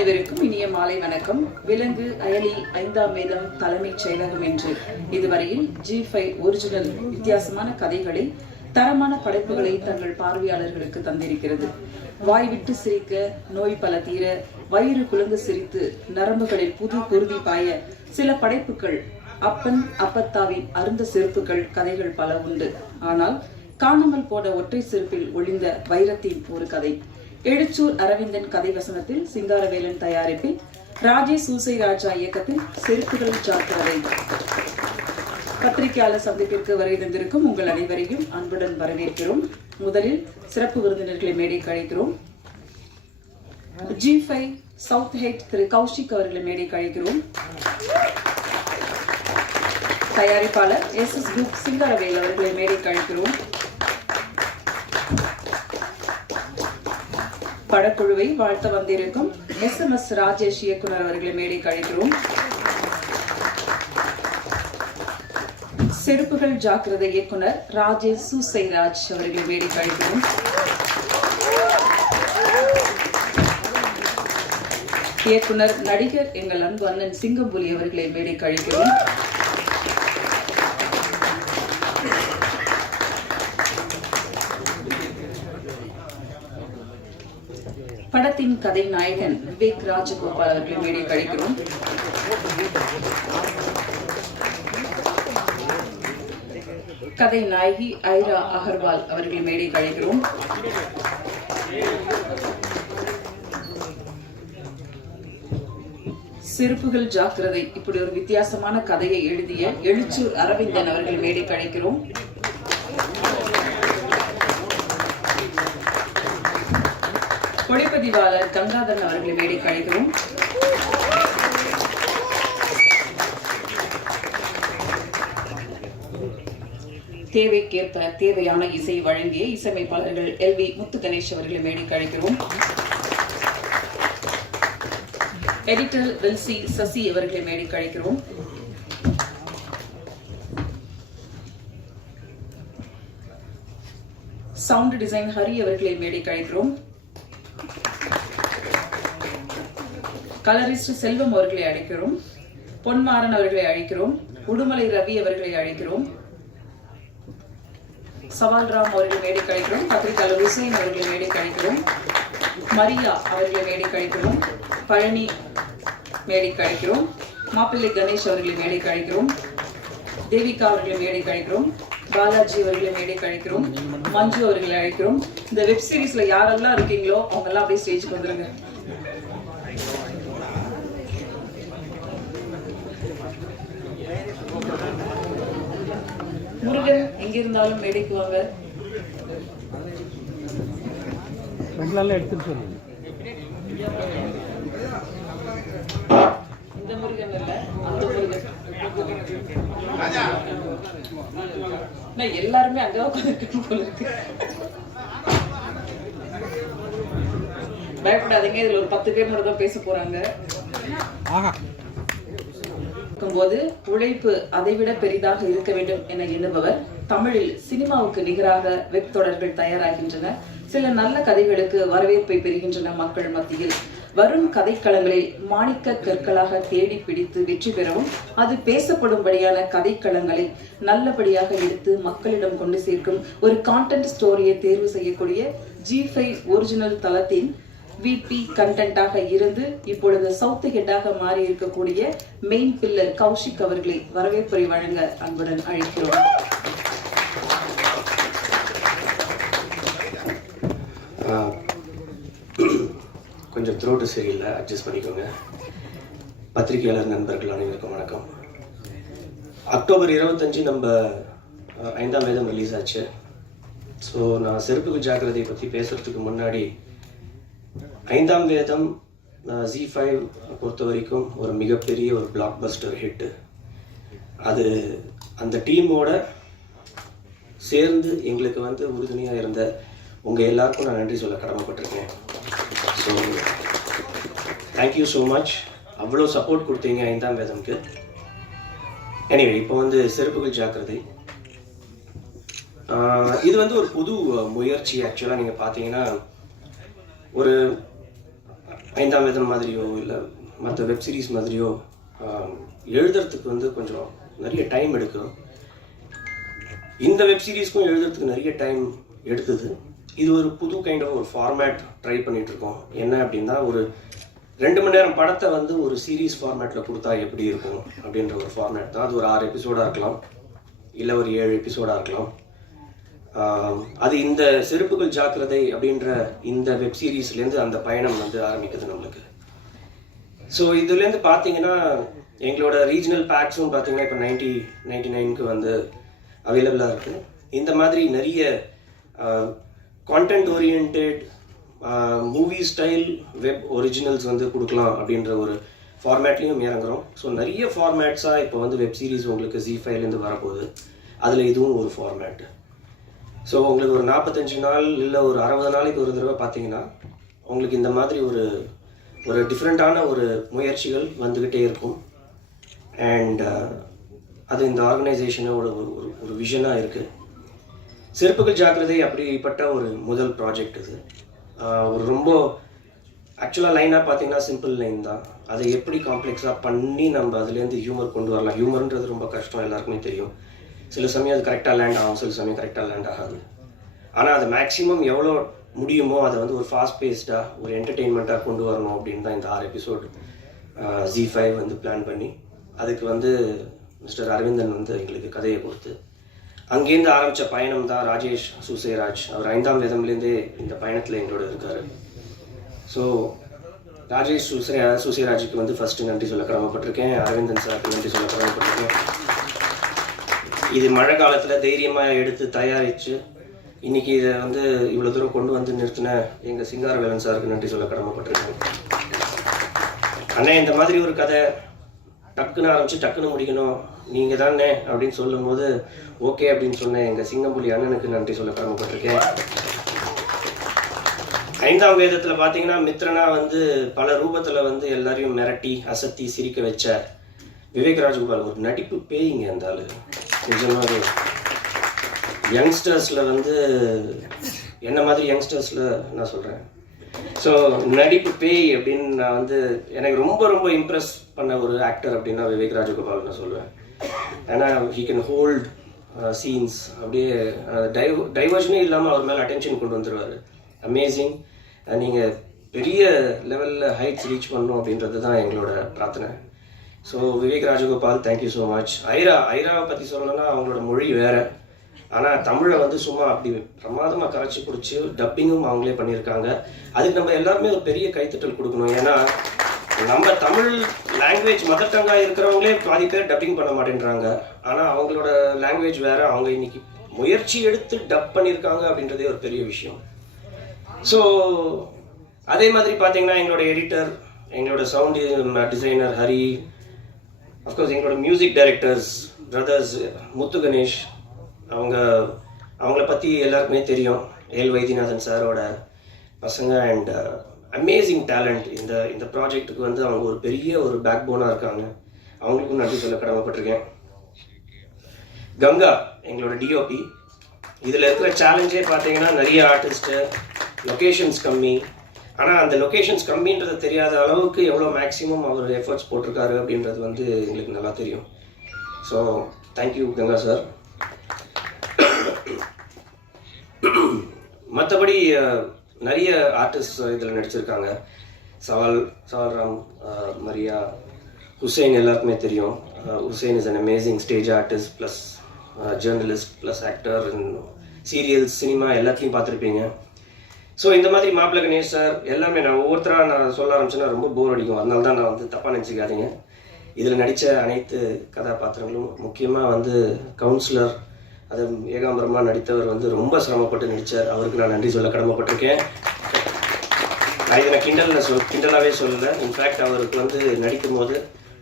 அனைவருக்கும் இனிய மாலை வணக்கம். விலங்கு அயலி 5ஆம் வேதம் தலைமைச் செயலகம் என்று இதுவரையில் G5 ஒரிஜினல் வித்தியாசமான கதைகளை, தரமான படைப்புகளை தங்கள் பார்வையாளர்களுக்கு தந்திருக்கிறது. வாய்விட்டு சிரிக்க, நோய் பல தீர, வயிறு குலுங்க சிரித்து, நரம்புகளில் புது குருதி பாய சில படைப்புகள், அப்பன் அப்பத்தாவின் அருந்த செருப்புகள், கதைகள் பல உண்டு. ஆனால் காணாமல் போன ஒற்றை செருப்பில் ஒளிந்த வைரத்தின் ஒரு கதை. எழுச்சூர் அரவிந்தன் கதை வசனத்தில், சிங்காரவேலன் தயாரிப்பில், ராஜேஷ் சூசை ராஜா இயக்கத்தில் செருப்புகள் ஜாக்கிரதை. பத்திரிகையாளர் சந்திப்பிற்கு வருகை தந்திருக்கும் உங்கள் அனைவரையும் அன்புடன் வரவேற்கிறோம். முதலில் சிறப்பு விருந்தினர்களை மேடைக்கு அழைக்கிறோம். G5 சவுத் ஹெட் திரு கௌஷிக் அவர்களை மேடைக்கு அழைக்கிறோம். தயாரிப்பாளர் SS குரூப் சிங்காரவேல் அவர்களை மேடைக்கு அழைக்கிறோம். படக்குழுவை வாழ்த்த வந்திருக்கும் SMS ராஜேஷ் இயக்குனர் அவர்களை மேடைக்கு அழைக்கிறோம். செருப்புகள் ஜாக்கிரதை இயக்குனர் ராஜேஷ் சூசை ராஜ் அவர்களை மேடைக்கு அழைக்கிறோம். இயக்குனர் நடிகர் எங்கள் அன்பு அண்ணன் சிங்கம்புலி அவர்களை மேடைக்கு அழைக்கிறோம். படத்தின் கதை நாயகன் விவேக் ராஜகோபால் அவர்களை மேடைக்கு அழைக்கிறோம். கதை நாயகி ஐரா அகர்வால் அவர்களை மேடைக்கு அழைக்கிறோம். செருப்புகள் ஜாக்கிரதை இப்படி ஒரு வித்தியாசமான கதையை எழுதிய எழுச்சூர் அரவிந்தன் அவர்கள் மேடைக்கு அழைக்கிறோம். ஒளிப்பதிவாளர் கங்காதரன் அவர்களை மேடைக்கு அழைக்கிறோம். தேவைக்கேற்ப தேவையான இசை வழங்கிய இசையமைப்பாளர்கள் LV முத்து கணேஷ் அவர்களை மேடைக்கு அழைக்கிறோம். எடிட்டர் வில்சி சசி அவர்களை மேடைக்கு அழைக்கிறோம். சவுண்ட் டிசைன் ஹரி அவர்களை மேடைக்கு அழைக்கிறோம். கலரிஸ்ட் செல்வம் அவர்களை அழைக்கிறோம். பொன்மாறன் அவர்களை அழைக்கிறோம். உடுமலை ரவி அவர்களை அழைக்கிறோம். சவால்ராம் அவர்களை மேடைக்கு அழைக்கிறோம். பத்திரிகையாளர் ஹுசைன் அவர்களை மேடைக்கு அழைக்கிறோம். மரியா அவர்களை மேடைக்கு அழைக்கிறோம். பழனி மேடைக்கு அழைக்கிறோம். மாப்பிள்ளை கணேஷ் அவர்களை மேடைக்கு அழைக்கிறோம். தேவிகா அவர்களை மேடைக்கு அழைக்கிறோம். பாலாஜி அவர்களை மேடைக்கு அழைக்கிறோம். மஞ்சு அவர்களை அழைக்கிறோம். இந்த வெப் சீரிஸ்ல யாரெல்லாம் இருக்கீங்களோ அவங்க எல்லாம் அப்படியே ஸ்டேஜுக்கு வந்துருங்க. முருகன் எங்க இருந்தாலும் மேடைக்கு வாங்க. இந்த முருகன் இல்ல, அந்த முருகன். எல்லாருமே அங்க உட்கார்ந்து போல இருக்கு. பயப்படாதீங்க, இதுல ஒரு 10 பேர் மட்டும் தான் பேச போறாங்க. போது உழைப்பு அதைவிட பெரிதாக இருக்க வேண்டும் என எண்ணுபவர். தமிழில் சினிமாவுக்கு நிகராக வெப் தொடர்கள் தயாராகின்றன. சில நல்ல கதைகளுக்கு வரவேற்பை பெறுகின்றன மக்கள் மத்தியில். வரும் கதைக்களங்களில் மாணிக்க கற்களாக தேடி பிடித்து வெற்றி பெறவும், அது பேசப்படும்படியான கதைக்களங்களை நல்லபடியாக எடுத்து மக்களிடம் கொண்டு சேர்க்கும் ஒரு கான்டென்ட் ஸ்டோரியை தேர்வு செய்யக்கூடிய G5 ஒரிஜினல் தளத்தின் VP கண்டென்ட்டாக இருந்து இப்பொழுது சவுத் ஹெட்டாக மாறி இருக்கக்கூடிய மெயின் பில்லர் கௌஷிக் அவர்களை வரவேற்புரை வழங்க அன்புடன் அழைக்கிறோம். கொஞ்சம் த்ரோட்டு சரியில்லை, அட்ஜஸ்ட் பண்ணிக்கோங்க. பத்திரிகையாளர் நண்பர்கள் அனைவருக்கும் வணக்கம். அக்டோபர் 25 நம்ம 5ஆம் வேதம் ரிலீஸ் ஆச்சு. ஸோ நான் செருப்புகள் ஜாக்கிரதையை பற்றி பேசுறதுக்கு முன்னாடி, 5ஆம் வேதம் G5 பொறுத்த வரைக்கும் ஒரு மிகப்பெரிய ஒரு பிளாக் பஸ்டர் ஹிட்டு. அது அந்த டீமோட சேர்ந்து எங்களுக்கு உறுதுணையாக இருந்த உங்கள் எல்லாருக்கும் நான் நன்றி சொல்ல கடமைப்பட்டிருக்கேன். So thank you so much. அவ்வளோ சப்போர்ட் கொடுத்தீங்க 5ஆம் வேதம்க்கு. எனிவே, இப்போ செருப்புகள் ஜாக்கிரதை இது ஒரு புது முயற்சி. ஆக்சுவலாக நீங்கள் பார்த்தீங்கன்னா ஒரு ஐந்தாம் வேதம் மாதிரியோ இல்லை மற்ற வெப் சீரிஸ் மாதிரியோ எழுதுறதுக்கு வந்து கொஞ்சம் நிறைய டைம் எடுக்கும். இந்த வெப் சீரிஸ்க்கும் எழுதுறதுக்கு நிறைய டைம் எடுத்தது. இது ஒரு புது கைண்ட் ஆஃப் ஒரு ஃபார்மேட் ட்ரை பண்ணிட்டு இருக்கோம். என்ன அப்படின்னா, ஒரு 2 மணி நேரம் படத்தை வந்து ஒரு சீரீஸ் ஃபார்மேட்டில் கொடுத்தா எப்படி இருக்கும் அப்படின்ற ஒரு ஃபார்மேட் தான். அது ஒரு 6 எபிசோடாக இருக்கலாம், இல்லை ஒரு 7 எபிசோடாக இருக்கலாம். அது இந்த செருப்புகள் ஜாக்கிரதை அப்படின்ற இந்த வெப் சீரீஸ்லேருந்து அந்த பயணம் வந்து ஆரம்பிக்குது நம்மளுக்கு. ஸோ இதுலேருந்து பார்த்தீங்கன்னா எங்களோட ரீஜனல் பேக்ஸும் பார்த்தீங்கன்னா இப்போ 99க்கு வந்து அவைலபிளாக இருக்குது. இந்த மாதிரி நிறைய content oriented movie style web originals வந்து கொடுக்கலாம் அப்படின்ற ஒரு ஃபார்மேட்லேயும் இறங்குறோம். ஸோ நிறைய ஃபார்மேட்ஸாக இப்போ வந்து வெப் சீரிஸ் உங்களுக்கு ZEE5லேருந்து வரப்போகுது. அதில் இதுவும் ஒரு ஃபார்மேட்டு. ஸோ உங்களுக்கு ஒரு 45 நாள் இல்லை ஒரு 60 நாளைக்கு ஒரு தடவை பார்த்தீங்கன்னா உங்களுக்கு இந்த மாதிரி ஒரு டிஃப்ரெண்ட்டான ஒரு முயற்சிகள் வந்துக்கிட்டே இருக்கும். அண்ட் அது இந்த ஆர்கனைசேஷனோட ஒரு விஷனாக இருக்குது. செருப்புகள் ஜாக்கிரதை அப்படிப்பட்ட ஒரு முதல் ப்ராஜெக்ட் இது. ஒரு ரொம்ப ஆக்சுவலாக லைனாக பார்த்தீங்கன்னா சிம்பிள் லைன் தான். அதை எப்படி காம்ப்ளெக்ஸாக பண்ணி நம்ம அதுலேருந்து ஹியூமர் கொண்டு வரலாம். ஹியூமர்ன்றது ரொம்ப கஷ்டம், எல்லாருக்குமே தெரியும். சில சமயம் அது கரெக்டாக லேண்ட் ஆகும், சில சமயம் கரெக்டாக லேண்ட் ஆகாது. ஆனால் அது மேக்ஸிமம் எவ்வளோ முடியுமோ அதை வந்து ஒரு ஃபாஸ்ட் பேஸ்டாக ஒரு என்டர்டெயின்மெண்ட்டாக கொண்டு வரணும் அப்படின்னு தான் இந்த 6 எபிசோடு ZEE5 வந்து பிளான் பண்ணி, அதுக்கு வந்து மிஸ்டர் அரவிந்தன் வந்து எங்களுக்கு கதையை கொடுத்து அங்கேருந்து ஆரம்பித்த பயணம் தான் ராஜேஷ் சுசேராஜ். அவர் 5ஆம் வேதம்லேருந்தே இந்த பயணத்தில் எங்களோட இருக்கார். ஸோ ராஜேஷ் சுசேராஜுக்கு வந்து ஃபஸ்ட்டு நன்றி சொல்ல கடமைப்பட்டிருக்கேன். அரவிந்தன் சாருக்கு நன்றி சொல்ல கடமைப்பட்டிருக்கேன். இது மழை காலத்தில் தைரியமாக எடுத்து தயாரித்து இன்றைக்கி இதை வந்து இவ்வளோ தூரம் கொண்டு வந்து நிறுத்தின எங்கள் சிங்காரவேலன் சாருக்கு நன்றி சொல்ல கடமைப்பட்டிருக்கேன். அண்ணே, இந்த மாதிரி ஒரு கதை டக்குன்னு ஆரம்பித்து டக்குன்னு முடிக்கணும், நீங்கள் தானே அப்படின்னு சொல்லும் போது ஓகே அப்படின்னு சொன்னேன் எங்கள் சிங்கம்புலி அண்ணனுக்கு நன்றி சொல்ல கடமைப்பட்டிருக்கேன். 5ஆம் வேதத்தில் பார்த்தீங்கன்னா மித்ரனா வந்து பல ரூபத்தில் வந்து எல்லாரையும் மிரட்டி அசத்தி சிரிக்க வச்ச விவேக் ராஜகோபால் ஒரு நடிப்பு பேய்ங்க. அந்த ஆளு நிஜமாக யங்ஸ்டர்ஸில் வந்து என்ன மாதிரி யங்ஸ்டர்ஸில் நான் சொல்கிறேன். ஸோ நடிப்பு பேய் அப்படின்னு நான் வந்து எனக்கு ரொம்ப ரொம்ப இம்ப்ரெஸ் பண்ண ஒரு ஆக்டர் அப்படின்னா விவேக் ராஜகோபால் நான் சொல்லுவேன். ஏன்னா ஹீ கேன் ஹோல்ட் சீன்ஸ், அப்படியே டைவர்ஷனே இல்லாமல் அவர் மேலே அட்டென்ஷன் கொண்டு வந்துடுவார். அமேசிங். நீங்கள் பெரிய லெவலில் ஹைட்ஸ் ரீச் பண்ணணும் அப்படின்றது தான் எங்களோட பிரார்த்தனை. So Vivek Rajagopal, thank you so much. ஐராவை பற்றி சொல்லணும்னா அவங்களோட மொழி வேறு, ஆனால் தமிழை வந்து சும்மா அப்படி பிரமாதமாக கரைச்சி பிடிச்சி டப்பிங்கும் அவங்களே பண்ணியிருக்காங்க. அதுக்கு நம்ம எல்லாருமே ஒரு பெரிய கைத்தட்டல் கொடுக்கணும். ஏன்னா நம்ம தமிழ் லாங்குவேஜ் மதர் டங்காக இருக்கிறவங்களே பாதி பேர் டப்பிங் பண்ண மாட்டேன்றாங்க. ஆனால் அவங்களோட லாங்குவேஜ் வேறு, அவங்க இன்னைக்கு முயற்சி எடுத்து டப் பண்ணியிருக்காங்க அப்படின்றதே ஒரு பெரிய விஷயம். ஸோ அதே மாதிரி பார்த்தீங்கன்னா எங்களோட எடிட்டர், எங்களோட சவுண்ட் டிசைனர் ஹரி, அஃப்கோர்ஸ் எங்களோட மியூசிக் டைரக்டர்ஸ் பிரதர்ஸ் முத்து கணேஷ், அவங்கள பற்றி எல்லாருக்குமே தெரியும். எல் வைத்தியநாதன் சாரோட பசங்க அண்ட் அமேசிங் டேலண்ட். இந்த ப்ராஜெக்ட்டுக்கு வந்து அவங்க ஒரு பெரிய ஒரு பேக் போனாக இருக்காங்க. அவங்களுக்கும் நன்றி சொல்ல கடமைப்பட்டிருக்கேன். கங்கா எங்களோட டிஓபி. இதில் இருக்கிற சேலஞ்சே பார்த்தீங்கன்னா நிறைய ஆர்டிஸ்ட்டு, லொக்கேஷன்ஸ் கம்மி. ஆனால் அந்த லொக்கேஷன்ஸ் கம்மின்றது தெரியாத அளவுக்கு எவ்வளோ மேக்ஸிமம் அவர் எஃபர்ட்ஸ் போட்டிருக்காரு அப்படின்றது வந்து எங்களுக்கு நல்லா தெரியும். So thank you Ganga sir. மற்றபடி நிறைய ஆர்டிஸ்ட் இதில் நடிச்சிருக்காங்க. சவால்ராம், மரியா, ஹுசைன் எல்லாருக்குமே தெரியும். Hussain is an amazing stage artist plus journalist plus actor, serials, cinema எல்லாத்தையும் பார்த்துருப்பீங்க. ஸோ இந்த மாதிரி மாப்பிள்ளை கணேஷ் சார் எல்லாமே நான் ஒவ்வொருத்தராக நான் சொல்ல ஆரம்பிச்சேன்னா ரொம்ப போர் அடிக்கும். அதனால தான் நான் வந்து தப்பாக நினச்சிக்காதீங்க. இதில் நடித்த அனைத்து கதாபாத்திரங்களும், முக்கியமாக வந்து கவுன்சிலர், அது ஏகாம்பரமாக நடித்தவர் வந்து ரொம்ப சிரமப்பட்டு நடித்தார். அவருக்கு நான் நன்றி சொல்ல கடமைப்பட்டிருக்கேன். நான் இதை கிண்டலாகவே சொல்லலை. இன்ஃபேக்ட் அவருக்கு வந்து நடிக்கும் போது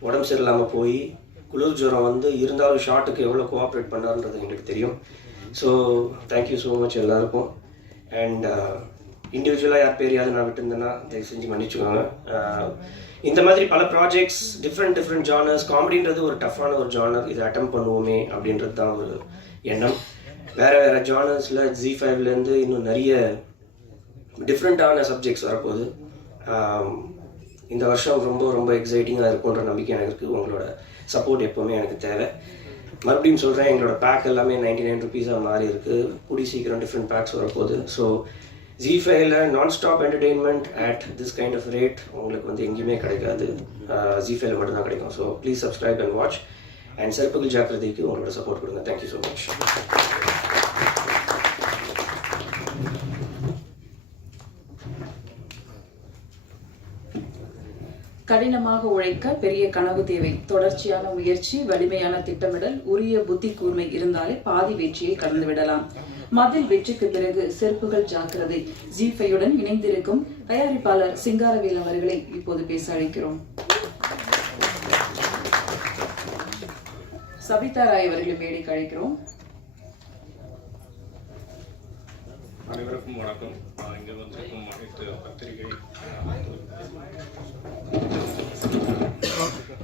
உடம்பு சரியில்லாமல் போய் குளிர் ஜுரம் வந்து இருந்தாலும் ஷார்ட்டுக்கு எவ்வளோ கோஆப்ரேட் பண்ணாருன்றது எங்களுக்கு தெரியும். ஸோ தேங்க்யூ ஸோ மச் எல்லாருக்கும். அண்ட் இண்டிவிஜுவலாக யார் பேரையாவது நான் விட்டுருந்தேன்னா தயவு செஞ்சு மன்னிச்சுக்கோங்க. இந்த மாதிரி பல ப்ராஜெக்ட்ஸ், டிஃப்ரெண்ட் ஜானர்ஸ். காமெடின்றது ஒரு டஃப்பான ஒரு ஜானர், இதை அட்டெம்ப்ட் பண்ணுவோமே அப்படின்றது தான் ஒரு எண்ணம். வேறு ஜானர்ஸில் ZEE5லேருந்து இன்னும் நிறைய டிஃப்ரெண்ட்டான சப்ஜெக்ட்ஸ் வரப்போகுது. இந்த வருஷம் ரொம்ப ரொம்ப எக்ஸைட்டிங்காக இருக்குன்ற நம்பிக்கை எனக்கு இருக்குது. உங்களோட சப்போர்ட் எப்போவுமே எனக்கு தேவை. மறுபடியும் சொல்கிறேன், எங்களோட பேக் எல்லாமே 99 ருபீஸாக மாறி இருக்குது. கூடி சீக்கிரம் டிஃப்ரெண்ட் பேக்ஸ் வரப்போகுது. ஸோ ZEE5ல nonstop entertainment at this kind of rate உங்களுக்கு வந்து எங்கேயுமே கிடைக்காது. ZEE5ல மட்டும்தான் கிடைக்கும். So please subscribe and watch. And செருப்புகள் ஜாக்கிரதைக்கு உங்களோட சப்போர்ட் கொடுங்க. Thank you so much. கடினமாக உழைக்க பெரிய கனவு தேவை. தொடர்ச்சியான முயற்சி, வலிமையான திட்டமிடல், உரிய புத்தி கூர்மை இருந்தாலே பாதி வெற்றியை கடந்துவிடலாம். மதில் வெற்றிக்கு பிறகு செருப்புகள் ஜாக்கிரதை. ZEE5யுடன் இணைந்திருக்கும் தயாரிப்பாளர் சிங்காரவேல் அவர்களை இப்போது பேச அழைக்கிறோம். சபிதா ராய் அவர்களை மேடைக்கு அழைக்கிறோம். அனைவருக்கும் வணக்கம். இங்கே வந்திருக்கும் அனைத்து பத்திரிகை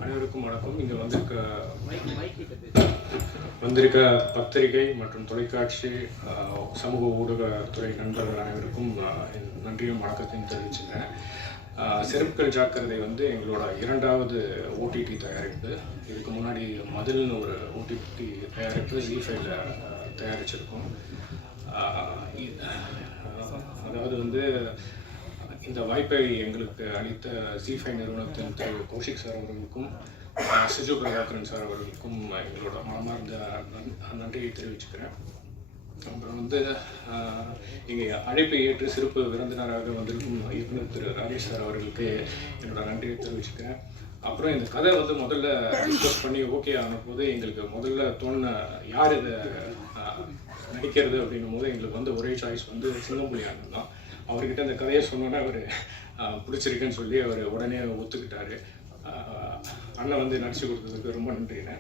அனைவருக்கும் வணக்கம். இங்கே வந்திருக்க பத்திரிகை மற்றும் தொலைக்காட்சி சமூக ஊடகத்துறை நண்பர்கள் அனைவருக்கும் என் நன்றியும் வணக்கத்தையும் தெரிவிச்சுக்கிறேன். செருப்புகள் ஜாக்கிரதை வந்து எங்களோட 2வது OTT தயாரிப்பு. இதுக்கு முன்னாடி மதில்னு ஒரு OTT தயாரிப்பு ZEE5ல தயாரிச்சிருக்கோம். அதாவது வந்து இந்த வாய்ப்பை எங்களுக்கு அளித்த ZEE5 நிறுவனத்தின் திரு கௌஷிக் சார் அவர்களுக்கும் சிஜு பிரபாகரன் சார் அவர்களுக்கும் எங்களோட மனமார்ந்த நன்றியை தெரிவிச்சுக்கிறேன். அப்புறம் வந்து இங்கே அழைப்பை ஏற்று சிறப்பு விருந்தினராக வந்திருக்கும் இயக்குனர் திரு ராஜேஷ் சார் அவர்களுக்கு என்னோட நன்றியை தெரிவிச்சுக்கிறேன். அப்புறம் இந்த கதை வந்து முதல்ல டிஸ்கஸ் பண்ணி ஓகே ஆன போது எங்களுக்கு முதல்ல தோணுன யார் இதை நடிக்கிறது அப்படின்னும் போது எங்களுக்கு வந்து ஒரே சாய்ஸ் வந்து சிங்கம்புலி அண்ணன் தான். அவர்கிட்ட இந்த கதையை சொன்னோன்னே அவர் பிடிச்சிருக்குன்னு சொல்லி அவர் உடனே ஒத்துக்கிட்டாரு. அண்ணன் வந்து நடிச்சு கொடுத்ததுக்கு ரொம்ப நன்றிண்ணே.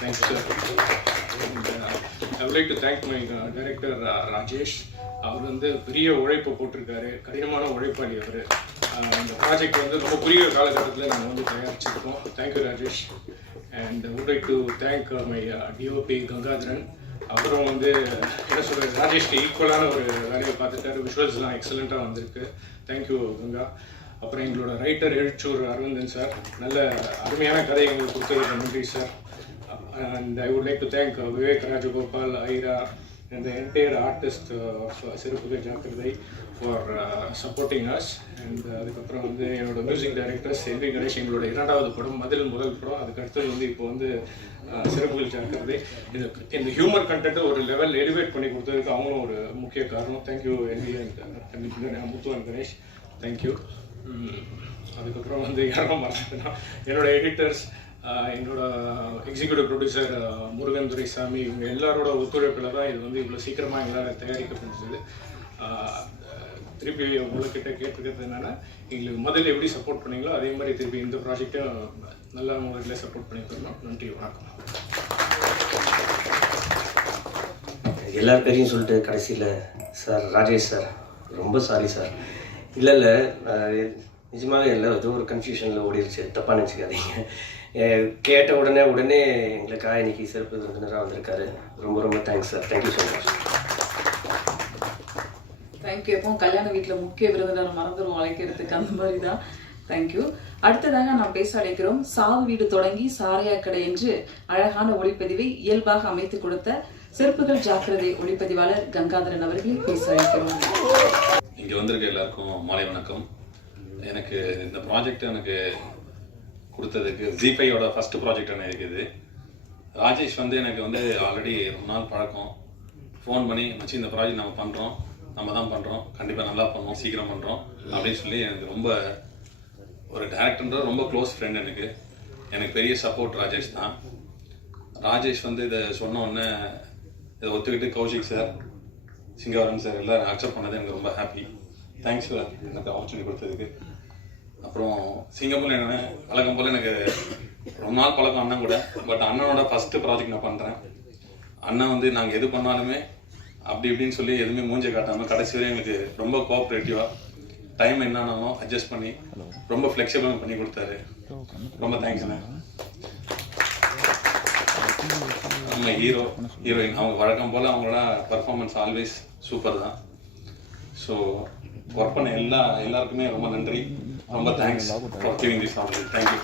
Thanks sir. I would like to thank my director Rajesh. அவர் வந்து பெரிய உழைப்பு போட்டிருக்காரு, கடினமான உழைப்பாளி அவர். இந்த ப்ராஜெக்ட் வந்து ரொம்ப குறுகிய காலகட்டத்தில் நாங்கள் வந்து தயாரிச்சிருக்கோம். Thank you Rajesh. And would like to thank my DOP Gangadharan. அப்புறம் வந்து என்ன சொல்கிறது, ராஜேஷ்க்கு ஈக்குவலான ஒரு வேலையை பார்த்துட்டாரு. விஷுவல்ஸ்லாம் எக்ஸலண்ட்டாக வந்திருக்கு. தேங்க்யூ கங்கா. அப்புறம் எங்களோட ரைட்டர் எழுச்சூர் அரவிந்தன் சார், நல்ல அருமையான கதை எங்களுக்கு கொடுத்ததுக்கு நன்றி sir. And I would like to thank Vivek Rajagopal, Airaa and the entire artist of செருப்புகள் ஜாக்கிரதை for supporting us. And அதுக்கப்புறம் வந்து என்னோட மியூசிக் டைரக்டர் செல்வி கணேஷ், எங்களோட 2வது படம் மதில் முதல் படம். அதுக்கு அடுத்தது வந்து இப்போ வந்து செருப்புகள் ஜாக்கிரதை. இந்த ஹியூமர் கண்டென்ட் ஒரு லெவல் எலிவேட் பண்ணி கொடுத்ததுக்கு அவங்களும் ஒரு முக்கிய காரணம். Thank you LV and Muthu and Ganesh. Thank you. அதுக்கப்புறம் வந்து யாரும் மறந்துட்டேன்னா என்னோட எடிட்டர்ஸ், என்னோட எக்ஸிக்யூட்டிவ் ப்ரொடியூசர் முருகன் துரைசாமி, இவங்க எல்லாரோட ஒத்துழைப்பில் தான் இது வந்து இவ்வளோ சீக்கிரமாக எங்களால் தயாரிக்கப்பட்டது. திருப்பி உங்கள்கிட்ட கேட்டுக்கிறது என்னென்னா, எங்களுக்கு முதல்ல எப்படி சப்போர்ட் பண்ணீங்களோ அதே மாதிரி திருப்பி இந்த ப்ராஜெக்டும் நல்லா உங்கள்கிட்ட சப்போர்ட் பண்ணி தரணும். நன்றி, வணக்கம். எல்லார் பேரையும் சொல்லிட்டு கடைசியில் சார் ராஜேஷ் சார் ரொம்ப சாரி சார். இல்லை நிஜமாகவே இல்லை, ஏதோ ஒரு கன்ஃபியூஷனில் ஓடிடுச்சு, தப்பாக நினச்சிக்காதீங்க. கேட்ட உடனே எங்களுக்காக இன்னைக்கு சிறப்பு விருந்தினராக வந்திருக்காரு. ரொம்ப ரொம்ப thanks sir. Thank you so much. Thank you. எப்பவும் கல்யாண வீட்டில் முக்கிய விருந்தினர் மறந்துடும் அழைக்கிறதுக்கு, அந்த மாதிரி தான். தேங்க்யூ. அடுத்ததாக நாம் பேச அழைக்கிறோம். சாவு வீடு தொடங்கி சாரையா கடை என்று அழகான ஒளிப்பதிவை இயல்பாக அமைத்து கொடுத்த செருப்புகள் ஜாக்கிரதை ஒளிப்பதிவாளர் கங்காதரன் அவர்களை பேச அழைக்கிறோம். இங்கே வந்திருக்க எல்லாருக்கும் மாலை வணக்கம். எனக்கு இந்த ப்ராஜெக்ட் எனக்கு கொடுத்ததுக்கு ZEE5யோட ஃபஸ்ட்டு ப்ராஜெக்ட் என்ன இருக்குது. ராஜேஷ் வந்து எனக்கு வந்து ஆல்ரெடி ரொம்ப நாள் பழக்கம். ஃபோன் பண்ணி வச்சு இந்த ப்ராஜெக்ட் நம்ம தான் பண்ணுறோம், கண்டிப்பாக நல்லா பண்ணுவோம், சீக்கிரம் பண்ணுறோம் அப்படின்னு சொல்லி எனக்கு ரொம்ப ஒரு டேரக்டர்ன்ற ரொம்ப க்ளோஸ் ஃப்ரெண்ட். எனக்கு பெரிய சப்போர்ட் ராஜேஷ் தான். ராஜேஷ் வந்து இதை சொன்ன உடனே இதை ஒத்துக்கிட்டு கௌஷிக் சார், சிங்காரம் சார் எல்லோரும் அக்செப்ட் பண்ணது எனக்கு ரொம்ப ஹாப்பி. தேங்க்ஸ் சார் எனக்கு ஆப்பர்ச்சுனிட்டி கொடுத்ததுக்கு. அப்புறம் சிங்கப்பூர் என்ன பழக்கம் போல் எனக்கு ரொம்ப நாள் பழக்கம் அண்ணன் கூட. பட் அண்ணனோட ஃபஸ்ட்டு ப்ராஜெக்ட் நான் பண்ணுறேன். அண்ணன் வந்து நாங்கள் எது பண்ணாலுமே அப்படி இப்படின்னு சொல்லி எதுவுமே மூஞ்சை காட்டாமல் கடைசி வரையும் எங்களுக்கு ரொம்ப கோஆப்ரேட்டிவாக டைம் என்னானாலும் அட்ஜஸ்ட் பண்ணி ரொம்ப ஃப்ளெக்சிபிளாக பண்ணி கொடுத்தாரு. ரொம்ப தேங்க்ஸ்ண்ணே. நம்ம ஹீரோயின் அவங்க வழக்கம் போல் அவங்களோட பர்ஃபார்மன்ஸ் ஆல்வேஸ் சூப்பர் தான். ஸோ ஒர்க் பண்ண எல்லாருக்குமே ரொம்ப நன்றி. ரொம்ப thanks for giving this opportunity. Thank you.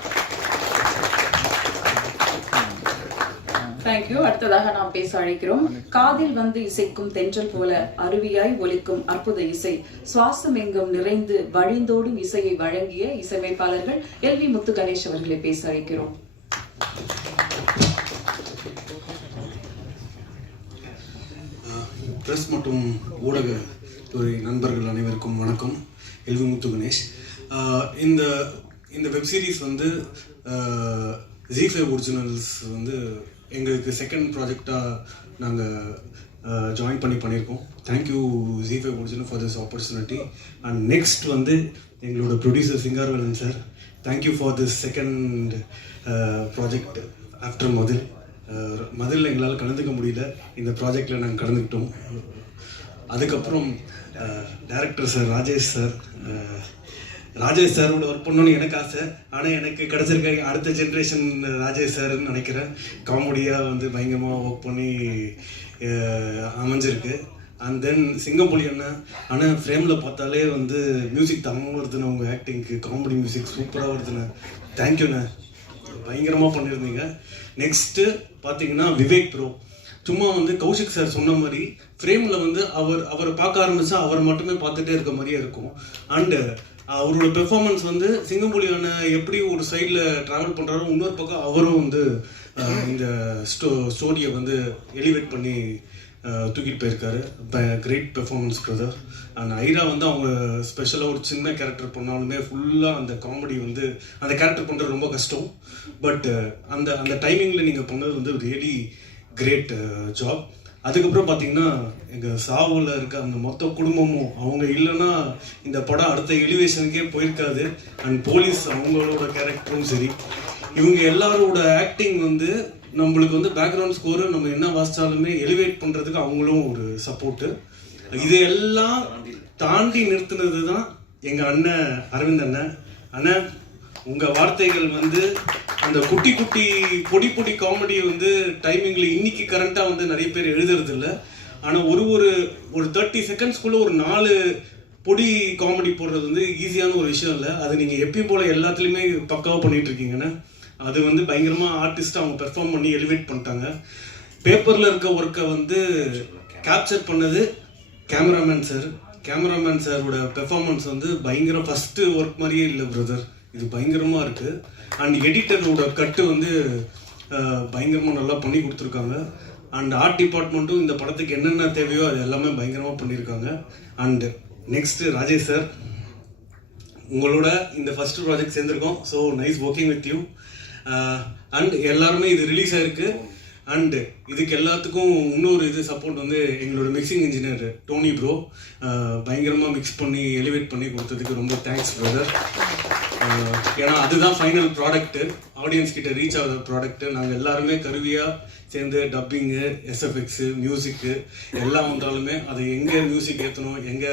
Thank you. அடுத்ததாக நாம் பேச அழைக்கிறோம். காதில் வந்து இசைக்கும் தென்றல் போல அருவியாய் ஒலிக்கும் அற்புத இசை, சுவாசம் எங்கும் நிறைந்து வழிந்தோடும் இசையை வழங்கிய இசையமைப்பாளர்கள் எல்வி முத்து கணேஷ் அவர்களை பேச அழைக்கிறோம். பிரஸ் மற்றும் ஊடக துறை நண்பர்கள் அனைவருக்கும் வணக்கம். எல்வி முத்து கணேஷ். இந்த வெப் சீரிஸ் வந்து ZEE5 ஒரிஜினல்ஸ் வந்து எங்களுக்கு செகண்ட் ப்ராஜெக்டாக நாங்கள் ஜாயின் பண்ணியிருக்கோம். Thank you ZEE5 original for this opportunity. And next வந்து எங்களோட producer Singaravelan sir, thank you for this second project after மதில் எங்களால் கலந்துக்க முடியல, இந்த ப்ராஜெக்டில் நாங்கள் கலந்துக்கிட்டோம். அதுக்கப்புறம் டைரக்டர் சார் ராஜேஷ் சாரோட ஒர்க் பண்ணணும்னு எனக்கு ஆசை. ஆனால் எனக்கு கிடச்சிருக்க அடுத்த ஜென்ரேஷன் ராஜேஷ் சார்ன்னு நினைக்கிறேன். காமெடியாக வந்து பயங்கரமாக ஒர்க் பண்ணி அமைஞ்சிருக்கு. அண்ட் தென் சிங்கம்புலி அண்ணன், ஆனால் ஃப்ரேமில் பார்த்தாலே வந்து மியூசிக் தமிழ் வருதுண்ணே. உங்கள் ஆக்டிங்க்கு காமெடி மியூசிக் சூப்பராக வருதுண்ணே. தேங்க்யூண்ணே, பயங்கரமாக பண்ணியிருந்தீங்க. நெக்ஸ்ட்டு பார்த்தீங்கன்னா விவேக் ப்ரோ, சும்மா வந்து கௌஷிக் சார் சொன்ன மாதிரி ஃப்ரேமில் வந்து அவரை பார்க்க ஆரம்பித்தா அவர் மட்டுமே பார்த்துட்டே இருக்க மாதிரியே இருக்கும். அண்டு அவரோட பெர்ஃபார்மன்ஸ் வந்து சிங்கம்புலியான எப்படி ஒரு சைடில் ட்ராவல் பண்ணுறாரோ, இன்னொரு பக்கம் அவரும் வந்து இந்த ஸ்டோரியை வந்து எலிவேட் பண்ணி தூக்கிட்டு போயிருக்காரு. Great performance brother. அண்ட் ஐரா வந்து அவங்க ஸ்பெஷலாக ஒரு சின்ன கேரக்டர் பண்ணாலுமே ஃபுல்லாக அந்த காமெடி வந்து அந்த கேரக்டர் பண்ணுறது ரொம்ப கஷ்டம். பட் அந்த டைமிங்கில் நீங்கள் பண்ணது வந்து ரியலி கிரேட் ஜாப். அதுக்கப்புறம் பார்த்தீங்கன்னா எங்கள் சாவில் இருக்க அந்த மொத்த குடும்பமும் அவங்க இல்லைன்னா இந்த படம் அடுத்த எலிவேஷனுக்கே போயிருக்காது. அண்ட் போலீஸ் அவங்களோட கேரக்டரும் சரி, இவங்க எல்லாரோட ஆக்டிங் வந்து நம்மளுக்கு வந்து பேக்ரவுண்ட் ஸ்கோரு நம்ம என்ன வாசித்தாலுமே எலிவேட் பண்ணுறதுக்கு அவங்களும் ஒரு சப்போர்ட்டு. இதையெல்லாம் தாண்டி நிறுத்தினது தான் எங்கள் அண்ணன் அரவிந்த் அண்ணன். உங்கள் வார்த்தைகள் வந்து அந்த குட்டி பொடி காமெடி வந்து டைமிங்கில் இன்னைக்கு கரண்ட்டாக வந்து நிறைய பேர் எழுதுறது இல்லை. ஆனால் ஒரு 30 செகண்ட்ஸ்குள்ளே ஒரு 4 பொடி காமெடி போடுறது வந்து ஈஸியான ஒரு விஷயம் இல்லை. அது நீங்கள் எப்பயும் போல் எல்லாத்துலேயுமே பக்காவாக பண்ணிகிட்டு இருக்கீங்கன்னு அது வந்து பயங்கரமாக ஆர்டிஸ்ட்டாக அவங்க பெர்ஃபார்ம் பண்ணி எலிவேட் பண்ணிட்டாங்க. பேப்பரில் இருக்க ஒர்க்கை வந்து கேப்சர் பண்ணது கேமராமேன் சாரோட பெர்ஃபார்மன்ஸ் வந்து பயங்கரம். ஃபஸ்ட்டு ஒர்க் மாதிரியே இல்லை பிரதர், இது பயங்கரமாக இருக்குது. அண்ட் எடிட்டரோட கட்டு வந்து பயங்கரமாக நல்லா பண்ணி கொடுத்துருக்காங்க. அண்ட் ஆர்ட் டிபார்ட்மெண்ட்டும் இந்த படத்துக்கு என்னென்ன தேவையோ அது எல்லாமே பயங்கரமாக பண்ணியிருக்காங்க. அண்டு நெக்ஸ்ட்டு ராஜேஷ் சார், உங்களோட இந்த ஃபஸ்ட்டு ப்ராஜெக்ட் சேர்ந்துருக்கோம். So nice working with you. And எல்லாருமே இது ரிலீஸ் ஆகிருக்கு. அண்டு இதுக்கு எல்லாத்துக்கும் இன்னொரு சப்போர்ட் வந்து எங்களோட மிக்சிங் இன்ஜினியர் டோனி ப்ரோ பயங்கரமாக மிக்ஸ் பண்ணி எலிவேட் பண்ணி கொடுத்ததுக்கு ரொம்ப தேங்க்ஸ் பிரதர். ஏன்னா அதுதான் ஃபைனல் ப்ராடக்ட்டு, ஆடியன்ஸ் கிட்ட ரீச் ஆகிற ப்ராடக்ட்டு. நாங்கள் எல்லாருமே கருவியாக சேர்ந்து டப்பிங்கு, எஸ்எஃப்எக்ஸு, மியூசிக்கு எல்லாம் வந்தாலுமே அதை எங்கே மியூசிக் ஏற்றணும், எங்கே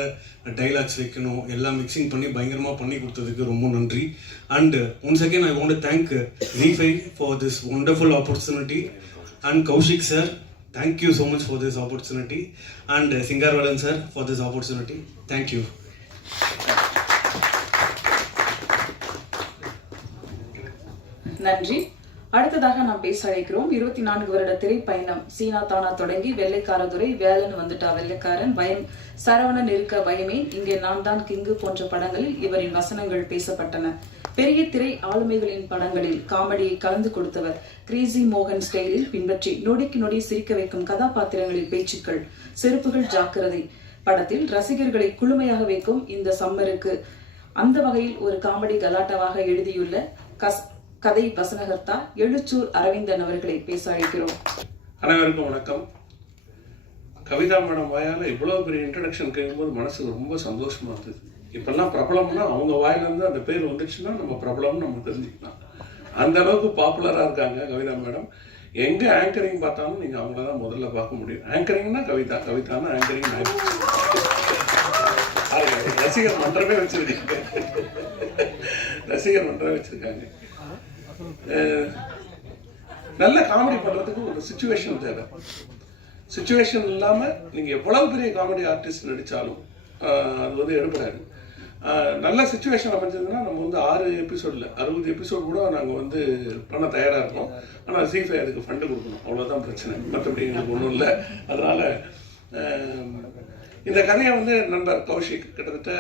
டைலாக்ஸ் வைக்கணும் எல்லாம் மிக்சிங் பண்ணி பயங்கரமாக பண்ணி கொடுத்ததுக்கு ரொம்ப நன்றி. And once again I want to thank ZEE5 for this wonderful opportunity. And Kaushik sir, thank you so much for this opportunity. And Singarvalan sir for this opportunity. Thank you. நன்றி. அடுத்ததாக நாம் பேச அழைக்கிறோம். 24 வருட திரைப்பயணம் சீனா தானா தொடங்கி வெள்ளைக்காரதுரை, வேலன் வந்துட்டா வெள்ளைக்காரன், பயம், சரவணன் இருக்க பயமே, இங்கே நான் தான் கிங்கு போன்ற படங்களில் இவரின் வசனங்கள் பேசப்பட்டன. பெரிய திரை ஆளுமைகளின் படங்களில் காமெடியை கலந்து கொடுத்தவர். கிரீசி மோகன் ஸ்டைலில் பின்பற்றி நொடிக்கு நொடி சிரிக்க வைக்கும் கதாபாத்திரங்களில் பேச்சுக்கள். செருப்புகள் ஜாக்கிரதை படத்தில் ரசிகர்களை குளுமையாக வைக்கும் இந்த சம்மருக்கு அந்த வகையில் ஒரு காமெடி கலாட்டாவாக எழுதியுள்ள கதை வசனகர்த்தா எழுச்சூர் அரவிந்தன் அவர்களை பேச அழைக்கிறோம். அனைவருக்கும் வணக்கம். கவிதா மேடம் வாயால இவ்வளவு பெரிய இன்ட்ரடக்ஷன் கேட்கும்போது மனசுக்கு ரொம்ப சந்தோஷமா இருந்தது. இப்பெல்லாம் பிரபலம்னா அவங்க வாயிலிருந்து அந்த பேர் வந்துச்சுன்னா நம்ம பிரபலம்னு நம்ம தெரிஞ்சுக்கலாம். அந்த அளவுக்கு பாப்புலரா இருக்காங்க கவிதா மேடம். எங்க ஆங்கரிங் பார்த்தாலும் நீங்க அவங்கள தான் முதல்ல பார்க்க முடியும். ஆங்கரிங்னா கவிதானா ஆங்கரிங். ரசிகர் மன்றமே வச்சிருக்காங்க. நல்ல காமெடி பண்றதுக்கு ஒரு சிச்சுவேஷன் தேவை. சிச்சுவேஷன் இல்லாம நீங்க எவ்வளவு பெரிய காமெடி ஆர்டிஸ்ட் நடிச்சாலும் அது வந்து எடுபடாது. நல்ல சுச்சுவேஷன் அமைஞ்சதுன்னா நம்ம வந்து 6 எபிசோடில் 60 எபிசோட் கூட நாங்கள் வந்து பண்ண தயாராக இருக்கோம். ஆனால் ஜீஃபை அதுக்கு ஃபண்டு கொடுக்கணும், அவ்வளோதான் பிரச்சனை, மற்றபடி எங்களுக்கு ஒன்றும் இல்லை. அதனால் இந்த கதையை வந்து நண்பர் கௌஷிக் கிட்டத்தட்ட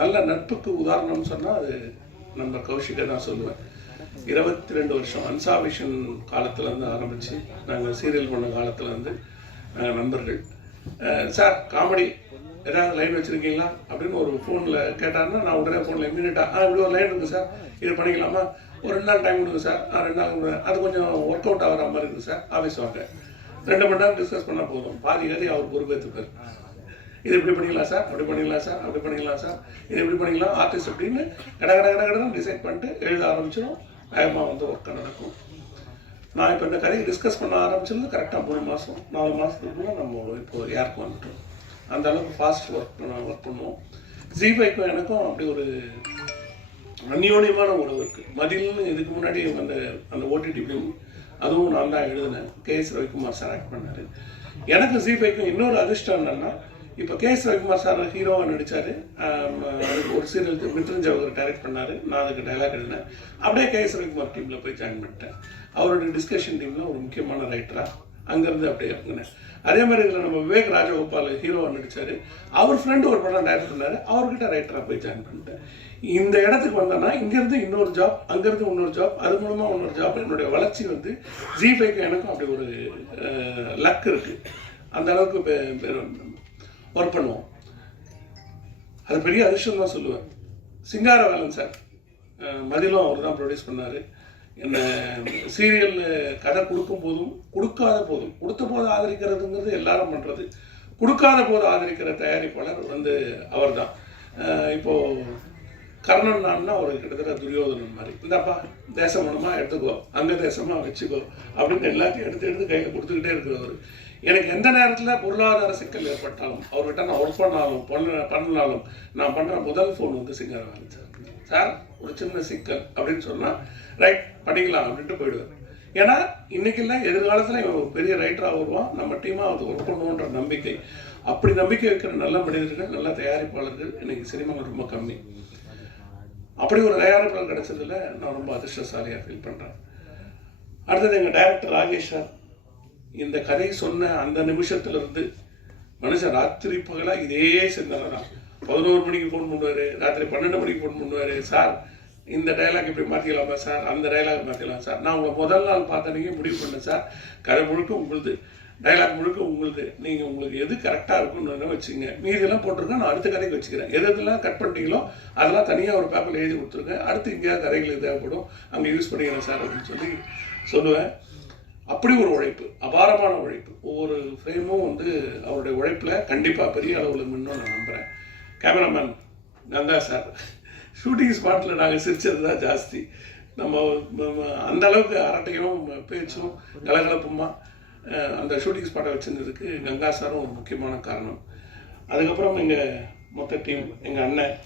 நல்ல நட்புக்கு உதாரணம்னு சொன்னால் அது நண்பர் கௌஷிக்கை தான் சொல்லுவேன். 22 வருஷம் அன்சாவிஷன் காலத்துலேருந்து ஆரம்பித்து நாங்கள் சீரியல் பண்ண காலத்துலேருந்து நண்பர்கள். சார் காமெடி ஏதாவது லைன் வச்சுருக்கீங்களா அப்படின்னு ஒரு ஃபோனில் கேட்டாருன்னா நான் உடனே ஃபோனில் இமீடியட்டாக இப்படி ஒரு லைன் இருக்குது சார், இது பண்ணிக்கலாமா, ஒரு 2 நாள் டைம் கொடுங்க சார், 2 நாள் கொடுங்க, அது கொஞ்சம் ஒர்க் அவுட் ஆகிற மாதிரி இருக்குது சார், ஆஃபீஸ் வாங்க, 2 மணி நேரம் டிஸ்கஸ் பண்ணால் போதும், பாதி கதை அவர் பொறுப்பேற்றுப்பார். இது இப்படி பண்ணிக்கலாம் சார், அப்படி பண்ணிக்கலாம் சார், அப்படி பண்ணிக்கலாம் சார், இது எப்படி பண்ணிக்கலாம் ஆர்டிஸ்ட் அப்படின்னு கடை டிசைட் பண்ணிட்டு எழுத ஆரம்பிச்சிடும். வேகமாக வந்து ஒர்க் நடக்கும். நான் இப்போ இந்த கதையை டிஸ்கஸ் பண்ண ஆரம்பிச்சிருந்து கரெக்டாக 3 மாதம் 4 மாதத்துக்குள்ளே நம்ம இப்போ யாருக்கும் வந்துட்டோம். அந்த அளவுக்கு ஃபாஸ்ட் ஒர்க் பண்ணுவோம். ஜீஃபைக்கும் எனக்கும் அப்படி ஒரு அந்யோன்யமான உறவு இருக்குது. மதில்னு இதுக்கு முன்னாடி அந்த ஓடிடி ஃபிலிம் அதுவும் நான் தான் எழுதினேன். KS ரவிக்குமார் சார் ஆக்ட் பண்ணார். எனக்கு ஜீஃபைக்கும் இன்னொரு அதிர்ஷ்டம் என்னன்னா, இப்போ KS ரவிக்குமார் சார் ஹீரோவாக நடித்தார். ஒரு சீரியல் மித்ரன் ஜவஹர் டைரக்ட் பண்ணார். நான் அதுக்கு டைலாக் எழுதினேன். அப்படியே KS ரவிக்குமார் டீமில் போய் ஜாயின் பண்ணிட்டேன். அவரோட டிஸ்கஷன் டீமில் ஒரு முக்கியமான ரைட்டராக அங்கேருந்து அப்படியே இறங்கினேன். அதே மாதிரி இதில் நம்ம விவேக் ராஜகோபால் ஹீரோவாக நடித்தார். அவர் ஃப்ரெண்டு ஒரு படம் டைரக்ட் பண்ணார். அவர்கிட்ட ரைட்டராக போய் ஜாயின் பண்ணிட்டேன். இந்த இடத்துக்கு வந்தேன்னா இங்கேருந்து இன்னொரு ஜாப், அங்கேருந்து இன்னொரு ஜாப், அது மூலமாக இன்னொரு ஜாப். என்னுடைய வளர்ச்சி வந்து ஜீஃபைக்கு எனக்கும் அப்படி ஒரு லக் இருக்குது. அந்த அளவுக்கு ஒர்க் பண்ணுவோம். அது பெரிய அதிர்ஷ்டம் தான் சொல்லுவேன். சிங்காரவேலன் சார் மதிலும் அவர் தான் ப்ரொடியூஸ் பண்ணார். என்ன சீரியல் கதை கொடுக்கும் போதும் கொடுக்காத போதும், கொடுத்த போது ஆதரிக்கிறதுங்கிறது எல்லாரும் பண்ணுறது, கொடுக்காத போது ஆதரிக்கிற தயாரிப்பாளர் வந்து அவர் தான். இப்போது கர்ணன் நான்னா ஒரு கிட்டத்தட்ட துரியோதனன் மாதிரி, இந்தப்பா தேசம் வேணுமா எடுத்துக்கோ, அங்கே தேசமாக வச்சுக்கோ அப்படின்னு எல்லாத்தையும் எடுத்து கையில் கொடுத்துக்கிட்டே இருக்கிறவர். எனக்கு எந்த நேரத்தில் பொருளாதார சிக்கல் ஏற்பட்டாலும் அவர்கிட்ட நான் ஒர்க் பண்ணாலும் நான் பண்ணுற முதல் ஃபோன் வந்து சிங்காரவேலன் சார். சார் ஒரு சின்ன சிக்கல் அப்படின்னு சொன்னால் ரைட் பண்ணிக்கலாம் அப்படின்ட்டு போயிடுவார். ஏன்னா இன்னைக்கு இல்லை, எதிர்காலத்தில் இவன் பெரிய ரைட்டராக வருவான், நம்ம டீமாக அது ஒர்க் பண்ணுவோன்ற நம்பிக்கை. அப்படி நம்பிக்கை வைக்கிற நல்ல மனிதர்கள், நல்ல தயாரிப்பாளர்கள் இன்னைக்கு சினிமாவில் ரொம்ப கம்மி. அப்படி ஒரு தயாரிப்பாளர் கிடைச்சதுல நான் ரொம்ப அதிர்ஷ்டசாலியாக ஃபீல் பண்ணுறேன். அடுத்தது எங்கள் டைரக்டர் ராகேஷ் சார். இந்த கதை சொன்ன அந்த நிமிஷத்துலேருந்து மனுஷன் ராத்திரி பகலாக இதே சிந்தனை தான். 11 மணிக்கு ஃபோன் பண்ணுவார், ராத்திரி 12 மணிக்கு ஃபோன் பண்ணுவார். சார் இந்த டைலாக் இப்படி மாற்றிக்கலாமா சார், அந்த டைலாக் மாற்றிக்கலாம் சார், நான் உங்களை முதல் நாள் பார்த்தனையே முடிவு பண்ணேன் சார், கதை முழுக்க உங்களுது, டைலாக் முழுக்க உங்களுது, நீங்கள் உங்களுக்கு எது கரெக்டாக இருக்குன்னு வச்சுங்க, மீதியெல்லாம் போட்டிருக்கேன், நான் அடுத்த கதைக்கு வச்சுக்கிறேன், எதெல்லாம் கட் பண்ணிட்டீங்களோ அதெல்லாம் தனியாக ஒரு பேப்பரில் எழுதி கொடுத்துருக்கேன், அடுத்து எங்கேயாவது கதைகளுக்கு தேவைப்படும் அங்கே யூஸ் பண்ணிக்கிறேன் சார் அப்படின்னு சொல்லி சொல்லுவேன். அப்படி ஒரு உழைப்பு, அபாரமான உழைப்பு. ஒவ்வொரு ஃப்ரேமும் வந்து அவருடைய உழைப்பில் கண்டிப்பாக பெரிய அளவில் மின்னும் நான் நம்புகிறேன். கேமராமேன் கங்கா சார், ஷூட்டிங் ஸ்பாட்டில் நாங்கள் சிரிச்சது தான் ஜாஸ்தி. நம்ம அந்த அளவுக்கு அரட்டையும் பேச்சும் கலகலப்புமா அந்த ஷூட்டிங் ஸ்பாட்டை வச்சுருந்ததுக்கு கங்கா சாரும் ஒரு முக்கியமான காரணம். அதுக்கப்புறம் எங்கள் மொத்த டீம், எங்கள் அண்ணன்,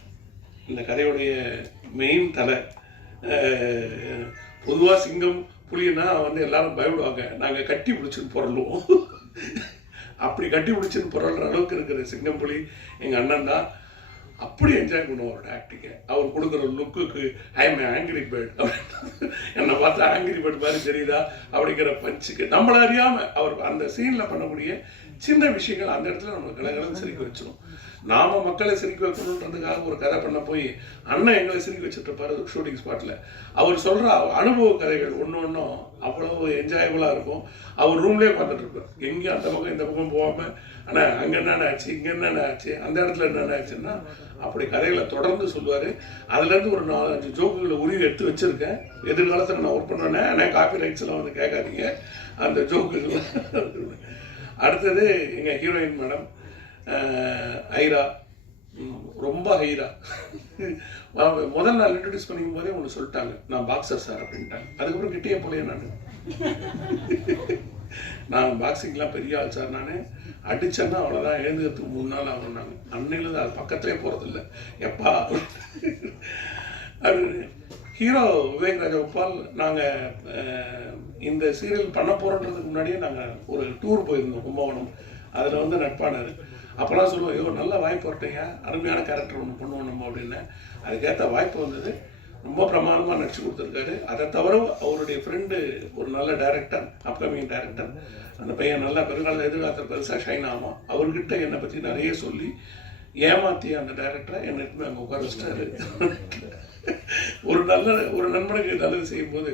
இந்த கதையுடைய மெயின் தலை. பொதுவாக சிங்கம் புலின்னா வந்து எல்லாரும் பயப்படுவாங்க, நாங்கள் கட்டி பிடிச்சின்னு புரளுவோம். அப்படி கட்டி பிடிச்சின்னு புரள்ற அளவுக்கு இருக்கிற சிங்கம் புலி எங்கள் அண்ணன் தான். அப்படி என்ஜாய் பண்ணுவோம் அவரோட ஆக்டிங்கை. அவர் கொடுக்குற லுக்குக்கு ஐ எம் ஆங்கிரி பேர்ட் அப்படின்னு, என்னை பார்த்தா ஆங்கிரி பேர்ட் மாதிரி தெரியுதா அப்படிங்கிற பஞ்சுக்கு நம்மளை அறியாமல் அவர் அந்த சீனில் பண்ணக்கூடிய சின்ன விஷயங்கள் அந்த இடத்துல நம்ம கலகலம் சிரிக்க வச்சிடும். நாம மக்களை சிரிக்க வைக்கணுன்றதுக்காக ஒரு கதை பண்ண போய் அண்ணன் எங்களை சிரிக்க வச்சுட்டு இருப்பாரு ஷூட்டிங் ஸ்பாட்டில். அவர் சொல்கிற அனுபவ கதைகள் ஒன்றும் அவ்வளோ என்ஜாயபுளாக இருக்கும். அவர் ரூம்லேயே பார்த்துட்டு இருப்பார், எங்கேயும் அந்த பக்கம் இந்த பக்கம் போகாமல், ஆனால் அங்கே என்னென்ன ஆச்சு, இங்கே என்னென்ன ஆச்சு, அந்த இடத்துல என்னென்ன ஆச்சுன்னா அப்படி கதைகளை தொடர்ந்து சொல்லுவார். அதுலேருந்து ஒரு 4-5 ஜோக்குகளை உருவி எடுத்து வச்சுருக்கேன். எதிர்காலத்தில் நான் ஒர்க் பண்ணுவேன், ஆனால் காப்பி ரைட்ஸ்லாம் வந்து கேட்காதீங்க அந்த ஜோக்குகள். அடுத்தது எங்கள் ஹீரோயின் மேடம் ஐரா, ரொம்ப ஹைரா. முதல் நாள் இன்ட்ரடியூஸ் பண்ணிக்கும் போதே ஒன்று சொல்லிட்டாங்க, நான் பாக்ஸர் சார் அப்படின்ட்டாங்க. அதுக்கப்புறம் கிட்டே போலையே நான் பாக்ஸிங்லாம் பெரிய ஆள் சார், நான் அடிச்சேன்னா அவ்வளோதான், எழுந்துக்கிறதுக்கு 3 நாள் ஆகும். நாங்கள் அன்னையில அது பக்கத்துலேயே போகிறதில்ல எப்பா அப்படின்னு. ஹீரோ விவேக் ராஜகோபால், நாங்கள் இந்த சீரியல் பண்ண போகிறோன்றதுக்கு முன்னாடியே நாங்கள் ஒரு டூர் போயிருந்தோம் கும்பகோணம். அதில் வந்து நட்பானார். அப்போலாம் சொல்லுவோம், ஐயோ நல்ல வாய்ப்பு வரட்டையா, அருமையான கேரக்டர் ஒன்று பண்ணுவோம் நம்ம அப்படின்னு. அதுக்கேற்ற வாய்ப்பு வந்தது. ரொம்ப பிரமாதமாக நடிச்சு கொடுத்துருக்காரு. அதை தவிர அவருடைய ஃப்ரெண்டு ஒரு நல்ல டைரக்டர், அப்கமிங் டைரக்டர், அந்த பையன் நல்லா பெருங்கால எதிர்காலத்தில் பெருசாக ஷைன் ஆகும். அவர்கிட்ட என்னை பற்றி நிறைய சொல்லி ஏமாற்றி அந்த டைரக்டரை என்னை அங்கே உட்கார வச்சிட்டாரு. ஒரு நண்பனுக்கு நல்லது செய்யும்போது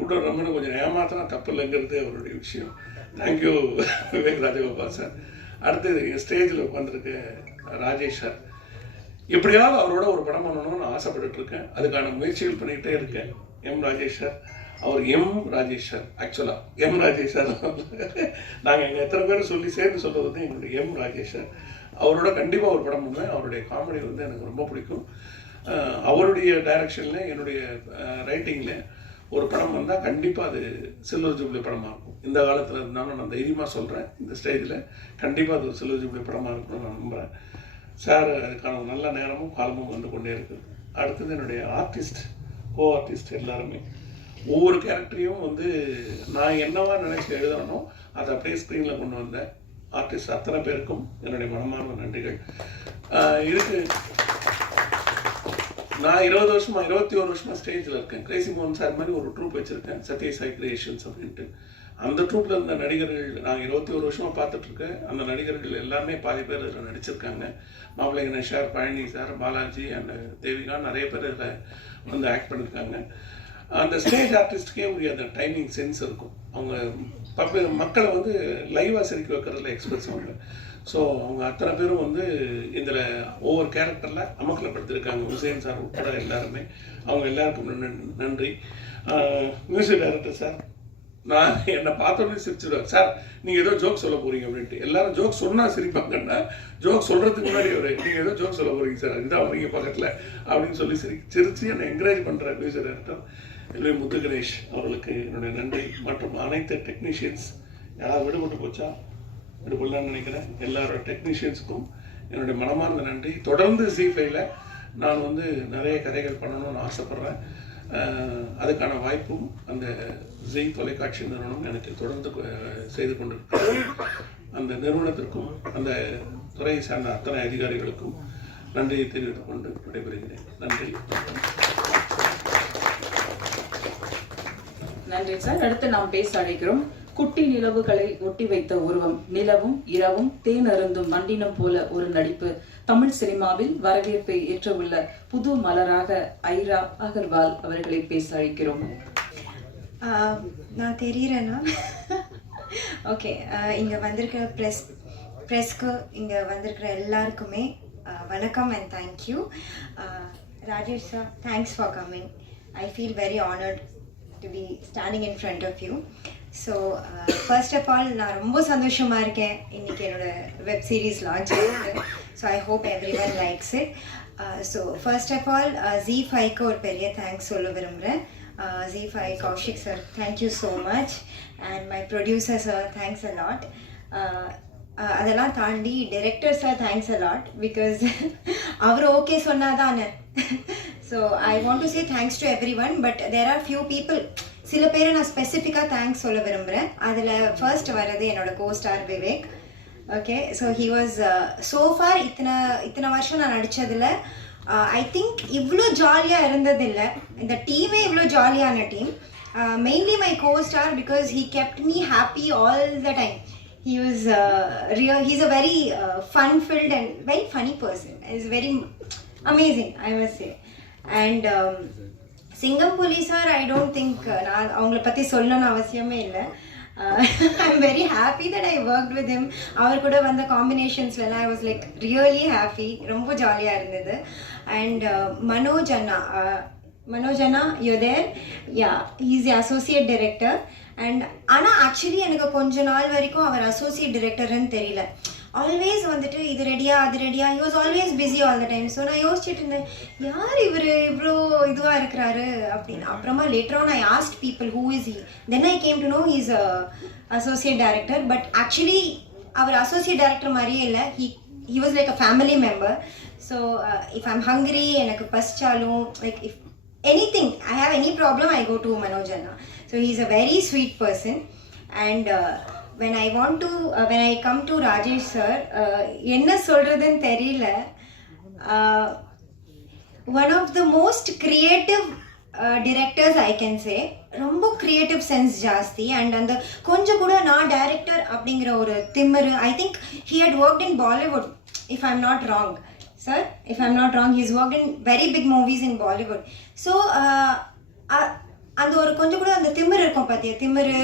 இன்னொரு நண்பனை கொஞ்சம் ஏமாத்தினா தப்பு இல்லைங்கிறது அவருடைய விஷயம். Thank you Vivek Rajagopal sir. அடுத்தது எங்கள் ஸ்டேஜில் உட்காந்துருக்க ராஜேஷ் சார். எப்படியாவது அவரோட ஒரு படம் பண்ணணும்னு ஆசைப்பட்டுட்டு இருக்கேன். அதுக்கான முயற்சிகள் பண்ணிகிட்டே இருக்கேன். எம் ராஜேஷ் சார், அவர் எம் ராஜேஷ் சார், ஆக்சுவலாக எம் ராஜேஷ் சார் நாங்கள் எங்கள் எத்தனை பேர் சொல்லி சேர்ந்து சொல்கிறது வந்து எங்களுடைய எம் ராஜேஷ் சார். அவரோட கண்டிப்பாக ஒரு படம் பண்ணுவேன். அவருடைய காமெடி வந்து எனக்கு ரொம்ப பிடிக்கும். அவருடைய டைரக்ஷனில் என்னுடைய ரைட்டிங்கில் ஒரு படம் வந்தால் கண்டிப்பாக அது சில்வர் ஜூப்ளி படமாக இருக்கும். இந்த காலத்தில் இருந்தாலும் நான் தைரியமாக சொல்கிறேன், இந்த ஸ்டேஜில் கண்டிப்பாக அது ஒரு சில்வர் ஜூப்ளி படமாக இருக்கும்னு நான் நம்புகிறேன். சார் அதுக்கான ஒரு நல்ல நேரமும் காலமும் வந்து கொண்டே இருக்குது. அடுத்தது என்னுடைய ஆர்டிஸ்ட், கோ ஆர்டிஸ்ட் எல்லாருமே ஒவ்வொரு கேரக்டரையும் வந்து நான் என்னவா நினைச்சு எழுதணுமோ அதை அப்படியே ஸ்க்ரீனில் கொண்டு வந்தேன். ஆர்டிஸ்ட் அத்தனை பேருக்கும் என்னுடைய மனமார்ந்த நன்றிகள். இதுக்கு நான் 21 வருஷமா ஸ்டேஜில் இருக்கேன். கிரேசி மோகன் சார் மாதிரி ஒரு ட்ரூப் வச்சுருக்கேன், சத்யசாய் கிரியேஷன்ஸ் அப்படின்ட்டு. அந்த ட்ரூப்பில் இருந்த நடிகர்கள் நான் 21 வருஷமா பார்த்துட்ருக்கேன். அந்த நடிகர்கள் எல்லாமே பாதி பேர் இதில் நடிச்சிருக்காங்க. மாப்பிள்ளை Ganesh sir, Palani sir, Balaji and Devika, நிறைய பேர் இதில் வந்து ஆக்ட் பண்ணியிருக்காங்க. அந்த ஸ்டேஜ் ஆர்டிஸ்ட்டுக்கே உரிய அந்த டைமிங் சென்ஸ் இருக்கும். அவங்க மக்களை வந்து லைவாக சிரிக்க வைக்கிறதுல எக்ஸ்பர்ட்ஸ் அவங்க. ஸோ அவங்க அத்தனை பேரும் வந்து இதில் ஒவ்வொரு கேரக்டரில் அமக்கலப்படுத்திருக்காங்க. ஹுசேன் சார் உட்பட எல்லாருமே. அவங்க எல்லாருக்கும் நன்றி. மியூசிக் டைரக்டர் சார், நான் என்னை பார்த்தோன்னே சிரிச்சிடுவேன். சார் நீங்கள் ஏதோ ஜோக் சொல்ல போகிறீங்க அப்படின்ட்டு. எல்லாரும் ஜோக் சொன்னால் சிரிப்பாங்கன்னா, ஜோக் சொல்கிறதுக்கு முன்னாடி நீங்கள் ஏதோ ஜோக் சொல்ல போகிறீங்க சார், இதான் வரீங்க பக்கத்தில் அப்படின்னு சொல்லி சிரித்து என்னை என்கரேஜ் பண்ணுற மியூசிக் டைரக்டர் எல்வி முத்து கணேஷ் அவர்களுக்கு என்னுடைய நன்றி. மற்றும் அனைத்து டெக்னீஷியன்ஸ், யாராவது விடுபட்டு போச்சா, விடுபடலான்னு நினைக்கிறேன், எல்லாரோட டெக்னீஷியன்ஸுக்கும் என்னுடைய மனமார்ந்த நன்றி. தொடர்ந்து ஜீ5ல நான் வந்து நிறைய கதைகள் பண்ணணும்னு ஆசைப்பட்றேன். அதுக்கான வாய்ப்பும் அந்த ஜெய் தொலைக்காட்சி நிறுவனம் எனக்கு தொடர்ந்து செய்து கொண்டிருக்கிறது. அந்த நிறுவனத்திற்கும் அந்த துறையை சார்ந்த அத்தனை அதிகாரிகளுக்கும் நன்றியை தெரிவித்துக் கொண்டு விடைபெறுகிறேன். நன்றி. நன்றி சார். அடுத்து நாம் பேச அழைக்கிறோம். குட்டி நிலவுகளை ஒட்டி வைத்த உருவம், நிலவும் இரவும் தேன் அருந்தும் மண்டினம் போல ஒரு நடிப்பு. தமிழ் சினிமாவில் வரவேற்பை ஏற்றவுள்ள புது மலராக ஐரா அகர்வால் அவர்களை பேச அழைக்கிறோம். நான் தெரிகிறேன்னா ஓகே, இங்கே வந்திருக்கிற ப்ரெஸ்க்கு இங்கே வந்திருக்கிற எல்லாருக்குமே வணக்கம் and thank you. Rajesh sir, thanks for coming. I feel very honoured to be standing in front of you. So first of all நான் ரொம்ப சந்தோஷமாக இருக்கேன். இன்றைக்கி என்னோடய வெப் சீரிஸ் லான்ச் ஆகிருக்கு. So I hope every one likes it. So first of all ஜீ5க்கு ஒரு பெரிய தேங்க்ஸ் சொல்ல விரும்புகிறேன். Zee five Kaushik sir, thank you so much. And my producer sir, thanks a lot. அதெல்லாம் தாண்டி director sir, thanks a lot, because அவர் okay சொன்னாதானே. So I want to say thanks to every one. But there are few people, சில பேரை நான் ஸ்பெசிஃபிக்காக thanks சொல்ல விரும்புகிறேன். அதில் ஃபர்ஸ்ட் வர்றது என்னோட co-star Vivek. Okay, so he was so far இத்தனை வருஷம் நான் நடித்ததில் ஐ திங்க் இவ்வளோ ஜாலியாக இருந்ததில்லை. இந்த டீமே இவ்வளோ ஜாலியான team. Mainly my co-star, because he kept me happy all the time. He was he's a very fun-filled and very funny person. He's very amazing, I must say. And Singam Puli sir, I don't think நான் அவங்கள பற்றி சொல்லணும்னு அவசியமே இல்லை. I'm very happy that I worked with him. அவர் கூட வந்த காம்பினேஷன்ஸ்லாம் I was like really happy. ரொம்ப ஜாலியாக இருந்தது. And Manoj Anna, you're there? Yeah, he's the associate director. And ஆனால் ஆக்சுவலி எனக்கு கொஞ்ச நாள் வரைக்கும் அவர் அசோசியேட் டிரெக்டர்னு தெரியல. ஆல்வேஸ் வந்துட்டு இது ரெடியா அது ரெடியா, he was always busy all the time. So நான் யோசிச்சுட்டு இருந்தேன், யார் இவர் இவ்வளோ இதுவாக இருக்கிறாரு அப்படின்னு. அப்புறமா later on I asked people who is he. Then I came to know he is associate director. But actually அவர் அசோசியேட் டைரக்டர் மாதிரியே இல்லை. He was like a family member. So if I'm hungry, எனக்கு பசிச்சாலும், like if anything, I have any problem, I go to Manoj Anna. So he's a very sweet person. And when I come to Rajesh sir, என்ன சொல்றதுன்னு தெரியல. One of the most creative directors I can say. ரொம்ப creative sense ஜாஸ்தி. And அந்த கொஞ்சம் கூட நான் director அப்படிங்கிற ஒரு திமிரு. I think he had worked in Bollywood, if I'm not wrong. Sir, if I'm not wrong, he's worked in very big movies in Bollywood. So, அந்த ஒரு கொஞ்சம் கூட அந்த திமிரு இருக்கும் பார்த்தியா, திமிரு,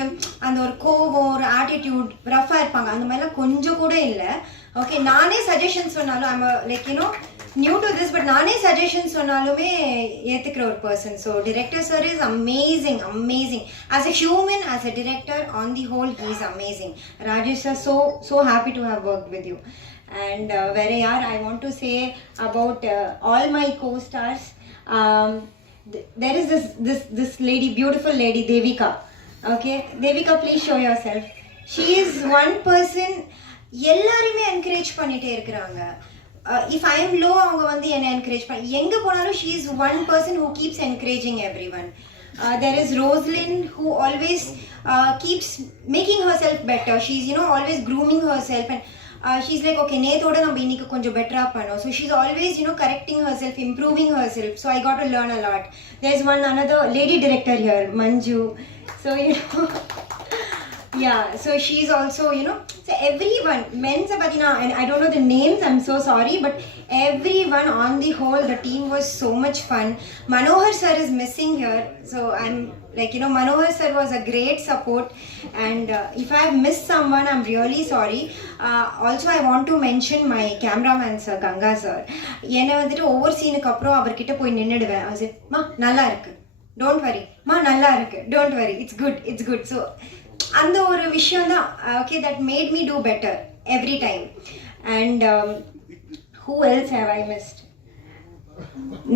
அந்த ஒரு கோவம், ஒரு ஆட்டிடியூட், ரஃபாக இருப்பாங்க, அந்த மாதிரிலாம் கொஞ்சம் கூட இல்லை. ஓகே, நானே சஜஷன் சொன்னாலும் I'm like you know new to this, but நானே சஜஷன் சொன்னாலுமே ஏற்றுக்கிற ஒரு person. So director sir is amazing, amazing. As a human, as a director, on the whole he is amazing. Rajesh sir, so happy to have worked with you. And I want to say about all my co-stars. There is this lady, beautiful lady, Devika. Okay, Devika, please show yourself. She is one person எல்லாரையுமே encourage பண்ணிட்டே இருக்கிறாங்க. If I am low, அவங்க வந்து என்ன encourage பண்ண, எங்க போனாலும் she is one person who keeps encouraging everyone. There is Roslyn who always keeps making herself better. She's always grooming herself, and she's like, okay, நேத்தோட நம்ம இன்னைக்கு கொஞ்சம் பெட்டரா பண்ணோம். So she's always correcting herself, improving herself. So I got to learn a lot. There's another lady director here, Manju. So yeah, so she's also so everyone, men's patina, and I don't know the names, I'm so sorry, but everyone on the whole, the team was so much fun. Manohar sir is missing here, so I'm like Manohar sir was a great support, and if I have missed someone, I'm really sorry. Also I want to mention my cameraman sir, Ganga sir. என்ன வந்துட்டு ஒவ்வொரு சீனுக்கு அப்புறம் அவர்கிட்ட போய் நின்னுடுவேன். அது மா நல்லா இருக்கு, டோன்ட் வரி, மா நல்லா இருக்கு, don't worry, it's good, it's good. So அந்த ஒரு விஷயம் தான் okay, that made me do better every time. And who else have I missed?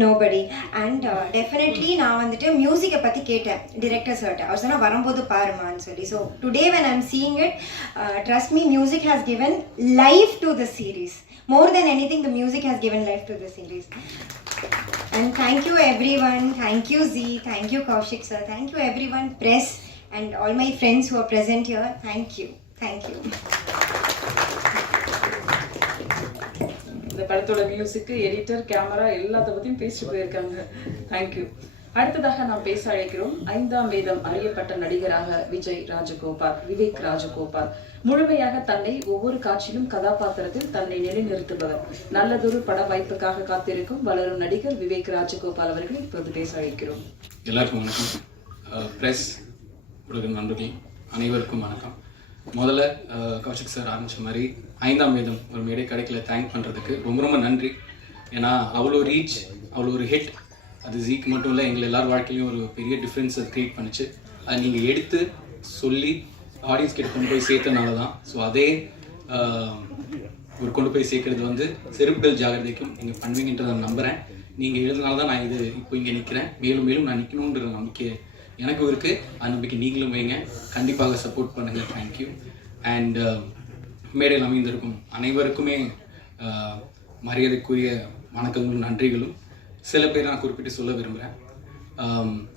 Nobody. And definitely நான் வந்துட்டு மியூசிக்கை பற்றி கேட்டேன் டிரெக்டர் சார்ட்ட. அவர் சொன்னால் வரும்போது பாருமான்னு சொல்லி. So today when I'm seeing it, trust me, music has given life to the series. More than anything, the music has given life to the series. And thank you everyone. Thank you Z. Thank you Kaushik sir. Thank you everyone, press, and all my friends who are present here. Thank you. Thank you. இந்த படத்தோட music, editor, camera எல்லாத்த பற்றியும் பேசிட்டு போயிருக்காங்க. Thank you. அடுத்ததாக நாம் பேச அழைக்கிறோம் 5ஆம் வேதம் அறியப்பட்ட நடிகராக விவேக் ராஜகோபால். முழுமையாக தன்னை ஒவ்வொரு காட்சியிலும் கதாபாத்திரத்தில் தன்னை நிலைநிறுத்துபவர். நல்லதொரு பட வாய்ப்புக்காக காத்திருக்கும் வளரும் நடிகர் விவேக் ராஜகோபால் அவர்களை இப்போது பேச அழைக்கிறோம். எல்லாருக்கும் வணக்கம். பிரஸ் உலக நண்பர்கள் அனைவருக்கும் வணக்கம். முதல்ல கௌஷிக் சார் ஆரம்பித்த மாதிரி 5ஆம் வேதம் ஒரு மேடை கிடைக்கல தேங்க் பண்ணுறதுக்கு ரொம்ப ரொம்ப நன்றி. ஏன்னா அவ்வளோ ரீச், அவ்வளோ ஒரு ஹிட், அது ஜீக்கு மட்டும் இல்லை, எங்கள் எல்லார் வாழ்க்கையிலையும் ஒரு பெரிய டிஃப்ரென்ஸ் அது க்ரியேட் பண்ணிச்சு. அது நீங்கள் எடுத்து சொல்லி ஆடியன்ஸ் கிட்ட கொண்டு போய் சேர்த்தனால தான். ஸோ அதே ஒரு கொண்டு போய் சேர்க்கறது வந்து செருப்புகள் ஜாகிரதைக்கும் நீங்கள் பண்ணுவீங்கன்றதை நான் நம்புகிறேன். நீங்கள் எழுதுனால தான் நான் இது இப்போ இங்கே நிற்கிறேன். மேலும் மேலும் நான் நிற்கணுன்ற நம்பிக்கை எனக்கும் இருக்குது. அந்த நம்பிக்கை நீங்களும் வைங்க. கண்டிப்பாக சப்போர்ட் பண்ணுங்கள். தேங்க்யூ. அண்ட் மேடையில் அமைந்திருக்கும் அனைவருக்குமே மரியாதைக்குரிய வணக்கங்களும் நன்றிகளும். சில பேர் நான் குறிப்பிட்டு சொல்ல விரும்புகிறேன்.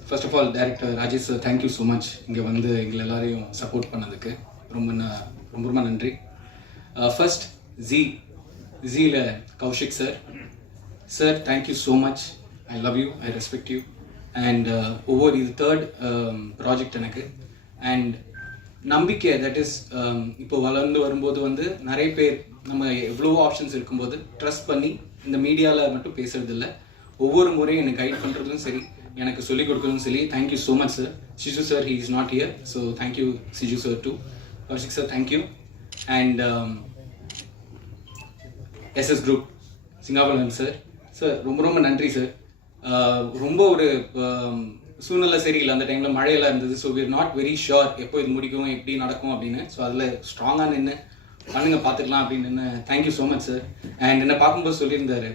First of all director Rajesh sir, thank you so much. இங்கே வந்து எங்களை எல்லாரையும் சப்போர்ட் பண்ணதுக்கு ரொம்ப ரொம்ப நன்றி. ஃபர்ஸ்ட் ஜீல Kaushik sir thank you so much. I love you, I respect you. And ஒவ்வொரு இது 3rd ப்ராஜெக்ட் எனக்கு. அண்ட் நம்பிக்கை, தட் இஸ் இப்போ வளர்ந்து வரும்போது வந்து நிறைய பேர் நம்ம எவ்வளோ ஆப்ஷன்ஸ் இருக்கும்போது ட்ரஸ்ட் பண்ணி இந்த மீடியாவில் மட்டும் பேசுறது இல்லை, ஒவ்வொரு முறையும் என்னை கைட் பண்ணுறதும் சரி, எனக்கு சொல்லிக் கொடுக்குறதும் சரி. Thank you so much sir. Siju sir, he is not here, so thank you Siju sir too. Kaushik sir thank you. And SS group Singapuram sir ரொம்ப ரொம்ப நன்றி சார். ரொம்ப ஒரு சூழ்நிலை சரியில்லை, அந்த டைமில் மழையெல்லாம் இருந்தது. So we're not very sure எப்போ இது முடிக்கும், எப்படி நடக்கும் அப்படின்னு. ஸோ அதில் ஸ்ட்ராங்காக நின்று பண்ணுங்க பார்த்துக்கலாம் அப்படின்னு. Thank you so much sir. And என்னை பார்க்கும்போது சொல்லியிருந்தாரு,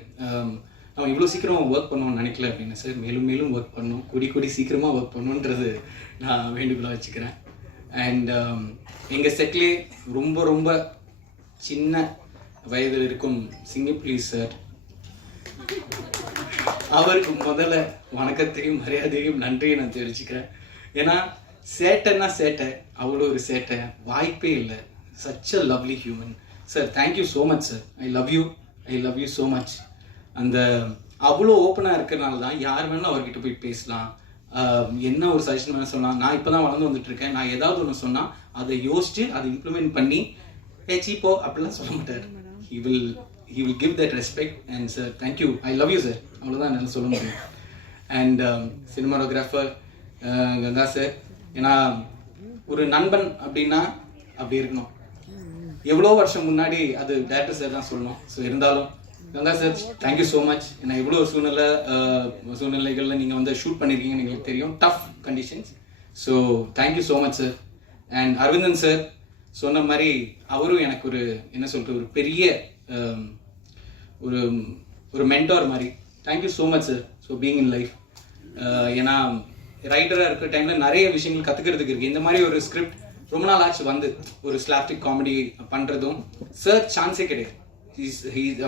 நம்ம இவ்வளோ சீக்கிரமாக ஒர்க் பண்ணுவோம்னு நினைக்கல அப்படின்னு. சார் மேலும் மேலும் ஒர்க் பண்ணணும், கூடி சீக்கிரமாக ஒர்க் பண்ணணுன்றது நான் வேண்டுகோளாக வச்சுக்கிறேன். அண்ட் எங்கள் செட்லேயே ரொம்ப ரொம்ப சின்ன வயதில் இருக்கும் சிங்கப்புலி சார், அவருக்கு முதல்ல வணக்கத்தையும் மரியாதையும் நன்றியை நான் தெரிவிச்சுக்கிறேன். ஏன்னா சேட்டைன்னா சேட்டை, அவ்வளோ ஒரு சேட்டை, வாய்ப்பே இல்லை. Such a lovely human sir. Thank you so much sir. I love you so much. அந்த அவ்வளோ ஓப்பனாக இருக்கிறனால தான் யார் வேணாலும் அவர்கிட்ட போய் பேசலாம், என்ன ஒரு சஜஷன் வேணால் சொல்லலாம். நான் இப்போ தான் வளர்ந்து வந்துட்டுருக்கேன், நான் ஏதாவது ஒன்று சொன்னால் அதை யோசித்து அதை இம்ப்ளிமெண்ட் பண்ணி சீப்போ அப்படிலாம் சொல்ல மாட்டார். he will give that respect. And sir, thank you. I love you sir. அவ்வளோதான் என்னால் சொல்ல முடியும். அண்ட் சினிமாட்டோகிராஃபர் கங்கா சார், ஏன்னா ஒரு நண்பன் அப்படின்னா அப்படி இருக்கணும். எவ்வளோ வருஷம் முன்னாடி அது டேரக்டர் சார் தான் சொல்லணும். ஸோ இருந்தாலும் Ganga sir thank you so much. ஏன்னா எவ்வளோ சூழ்நிலைகளில் நீங்கள் வந்து ஷூட் பண்ணியிருக்கீங்கன்னு எங்களுக்கு தெரியும், tough conditions. So thank you so much sir. And Aravindan sir சொன்ன மாதிரி அவரும் எனக்கு ஒரு என்ன சொல்கிறது, ஒரு பெரிய ஒரு மென்டார் மாதிரி. Thank you so much sir. So being in life. ஏன்னா ரைட்டராக இருக்கிற டைமில் நிறைய விஷயங்கள் கற்றுக்கிறதுக்கு இருக்குது. இந்த மாதிரி ஒரு ஸ்கிரிப்ட் ரொம்ப நாள் ஆச்சு வந்து ஒரு ஸ்லாப்டிக் காமெடி பண்ணுறதும் சார் சான்ஸே கிடையாது.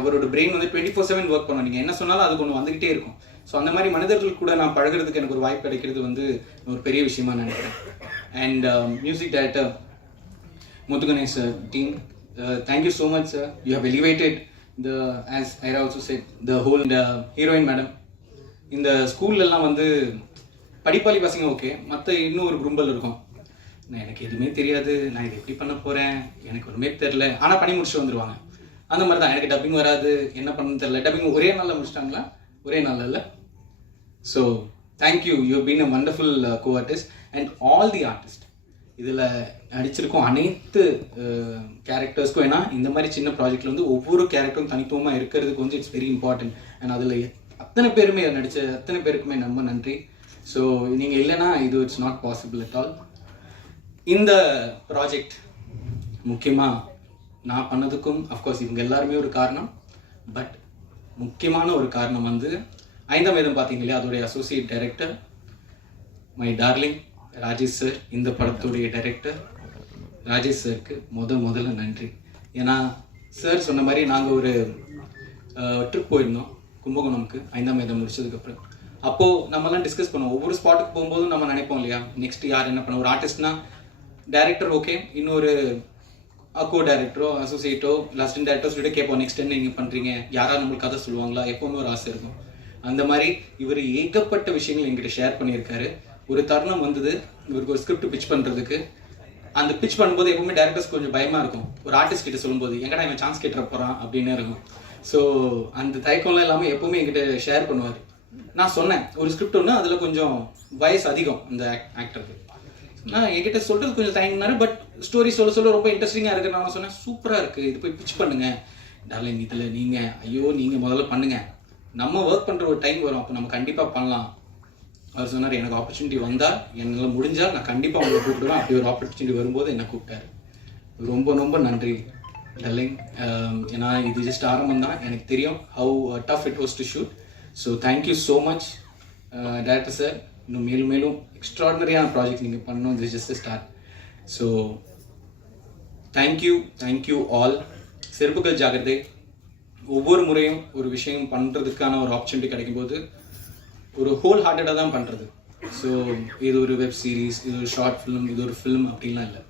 அவரோட பிரெயின் வந்து 24/7 ஒர்க் பண்ணும். நீங்கள் என்ன சொன்னாலும் அது ஒன்று வந்துக்கிட்டே இருக்கும். ஸோ அந்த மாதிரி மனிதர்கள் கூட நான் பழகிறதுக்கு எனக்கு ஒரு வாய்ப்பு கிடைக்கிறது வந்து ஒரு பெரிய விஷயமா நினைக்கிறேன். And music director Muthuganesh team, thank you so much sir. You have elevated as Ira also said, the whole heroine madam. இந்த ஸ்கூல்லலாம் வந்து படிப்பாளி பசங்க ஓகே, மற்ற இன்னும் ஒரு கும்பல் இருக்கும். எனக்கு எதுவுமே தெரியாது, நான் இதை எப்படி பண்ண போகிறேன், எனக்கு ஒன்றுமே தெரில, ஆனால் பண்ணி முடிச்சுட்டு வந்துடுவாங்க. அந்த மாதிரி தான் எனக்கு டப்பிங் வராது, என்ன பண்ணணும்னு தெரில. டப்பிங் ஒரே நாளில் முடிச்சிட்டாங்களா? ஒரே நாளில் இல்லை. So thank you, you been a wonderful co artist. And all the artist இதில் நடிச்சிருக்கோம் அனைத்து கேரக்டர்ஸ்க்கும். ஏன்னா இந்த மாதிரி சின்ன ப்ராஜெக்டில் வந்து ஒவ்வொரு கேரக்டரும் தனித்துவமாக இருக்கிறதுக்கு வந்து இட்ஸ் வெரி இம்பார்ட்டன்ட். அண்ட் அதில் அத்தனை பேருமே நடித்த அத்தனை பேருக்குமே ரொம்ப நன்றி. ஸோ நீங்கள் இல்லைன்னா இது it's not possible at all. இந்த ப்ராஜெக்ட் முக்கியமாக நான் பண்ணதுக்கும் அஃப்கோர்ஸ் இவங்க எல்லாருமே ஒரு காரணம். பட் முக்கியமான ஒரு காரணம் வந்து 5ஆம் வேதம் பார்த்தீங்க இல்லையா, அதோடைய associate director my darling Rajesh sir. இந்த படத்துடைய டைரக்டர் ராஜேஷ் சாருக்கு முதல்ல நன்றி. ஏன்னா சார் சொன்ன மாதிரி நாங்கள் ஒரு ட்ரிப் போயிருந்தோம் கும்பகோணம்க்கு 5ஆம் வேதம் முடிச்சதுக்கப்புறம். அப்போது நம்மலாம் டிஸ்கஸ் பண்ணுவோம். ஒவ்வொரு ஸ்பாட்டுக்கு போகும்போதும் நம்ம நினைப்போம் இல்லையா, நெக்ஸ்ட் யார் என்ன பண்ண. ஒரு ஆர்டிஸ்ட்னா டைரக்டர் ஓகே, இன்னொரு கோ டைரக்டரோ அசோசியேட்டோ அசிஸ்டன்ட் டைரக்டர்ஸ் கிட்ட கேட்போம், நெக்ஸ்ட் என்ன நீங்கள் பண்ணுறீங்க, யாராவது நம்மளுக்கு கதை சொல்லுவாங்களா, எப்போவுமே ஒரு ஆசை இருக்கும். அந்த மாதிரி இவர் ஏகப்பட்ட விஷயங்கள் எங்கிட்ட ஷேர் பண்ணியிருக்காரு. ஒரு தருணம் வந்தது இவருக்கு ஒரு ஸ்கிரிப்ட் பிச் பண்ணுறதுக்கு. அந்த பிச் பண்ணும்போது எப்பவுமே டேரக்டர்ஸ் கொஞ்சம் பயமாக இருக்கும். ஒரு ஆர்டிஸ்ட் கிட்ட சொல்லும்போது எங்கடா இவன் சான்ஸ் கேட்டுற போகிறான் அப்படின்னு இருக்கும். ஸோ அந்த தயக்கம்லாம் இல்லாமல் எப்பவுமே என்கிட்ட ஷேர் பண்ணுவார். நான் சொன்னேன் ஒரு ஸ்கிரிப்ட் ஒன்று, அதில் கொஞ்சம் வயசு அதிகம் அந்த ஆக்டருக்கு. நான் என்கிட்ட சொல்கிறது கொஞ்சம் தயங்கினாரு. பட் ஸ்டோரி சொல்ல ரொம்ப இன்ட்ரெஸ்டிங்காக இருக்குது. நான் சொன்னேன் சூப்பராக இருக்குது, இது போய் பிச் பண்ணுங்க டார்லிங். இதில் நீங்கள் முதல்ல பண்ணுங்கள், நம்ம ஒர்க் பண்ணுற ஒரு டைம் வரும், அப்போ நம்ம கண்டிப்பாக பண்ணலாம். அவர் சொன்னார் எனக்கு ஆப்பர்ச்சுனிட்டி வந்தால் என்னால் முடிஞ்சால் நான் கண்டிப்பாக உங்களை கூப்பிடுவேன். அப்படி ஒரு ஆப்பர்ச்சுனிட்டி வரும்போது என்னை கூப்பிட்டாரு. ரொம்ப நன்றி டார்லிங். ஏன்னா இது ஜஸ்ட் ஆரம்பம் தான். எனக்கு தெரியும் how tough it was to shoot. So thank you so much director sir. இன்னும் மேலும் எக்ஸ்ட்ராடினரியான ப்ராஜெக்ட் நீங்கள் பண்ணணும். This just start. So thank you all. செருப்புகள் ஜாகிரதை. ஒவ்வொரு முறையும் ஒரு விஷயம் பண்ணுறதுக்கான ஒரு ஆப்பர்ச்சுனிட்டி கிடைக்கும்போது ஒரு ஹோல் ஹார்ட்டடாக தான் பண்ணுறது. ஸோ இது ஒரு வெப் சீரிஸ், இது ஒரு ஷார்ட் ஃபிலிம், இது ஒரு ஃபிலிம் அப்படின்லாம் இல்லை.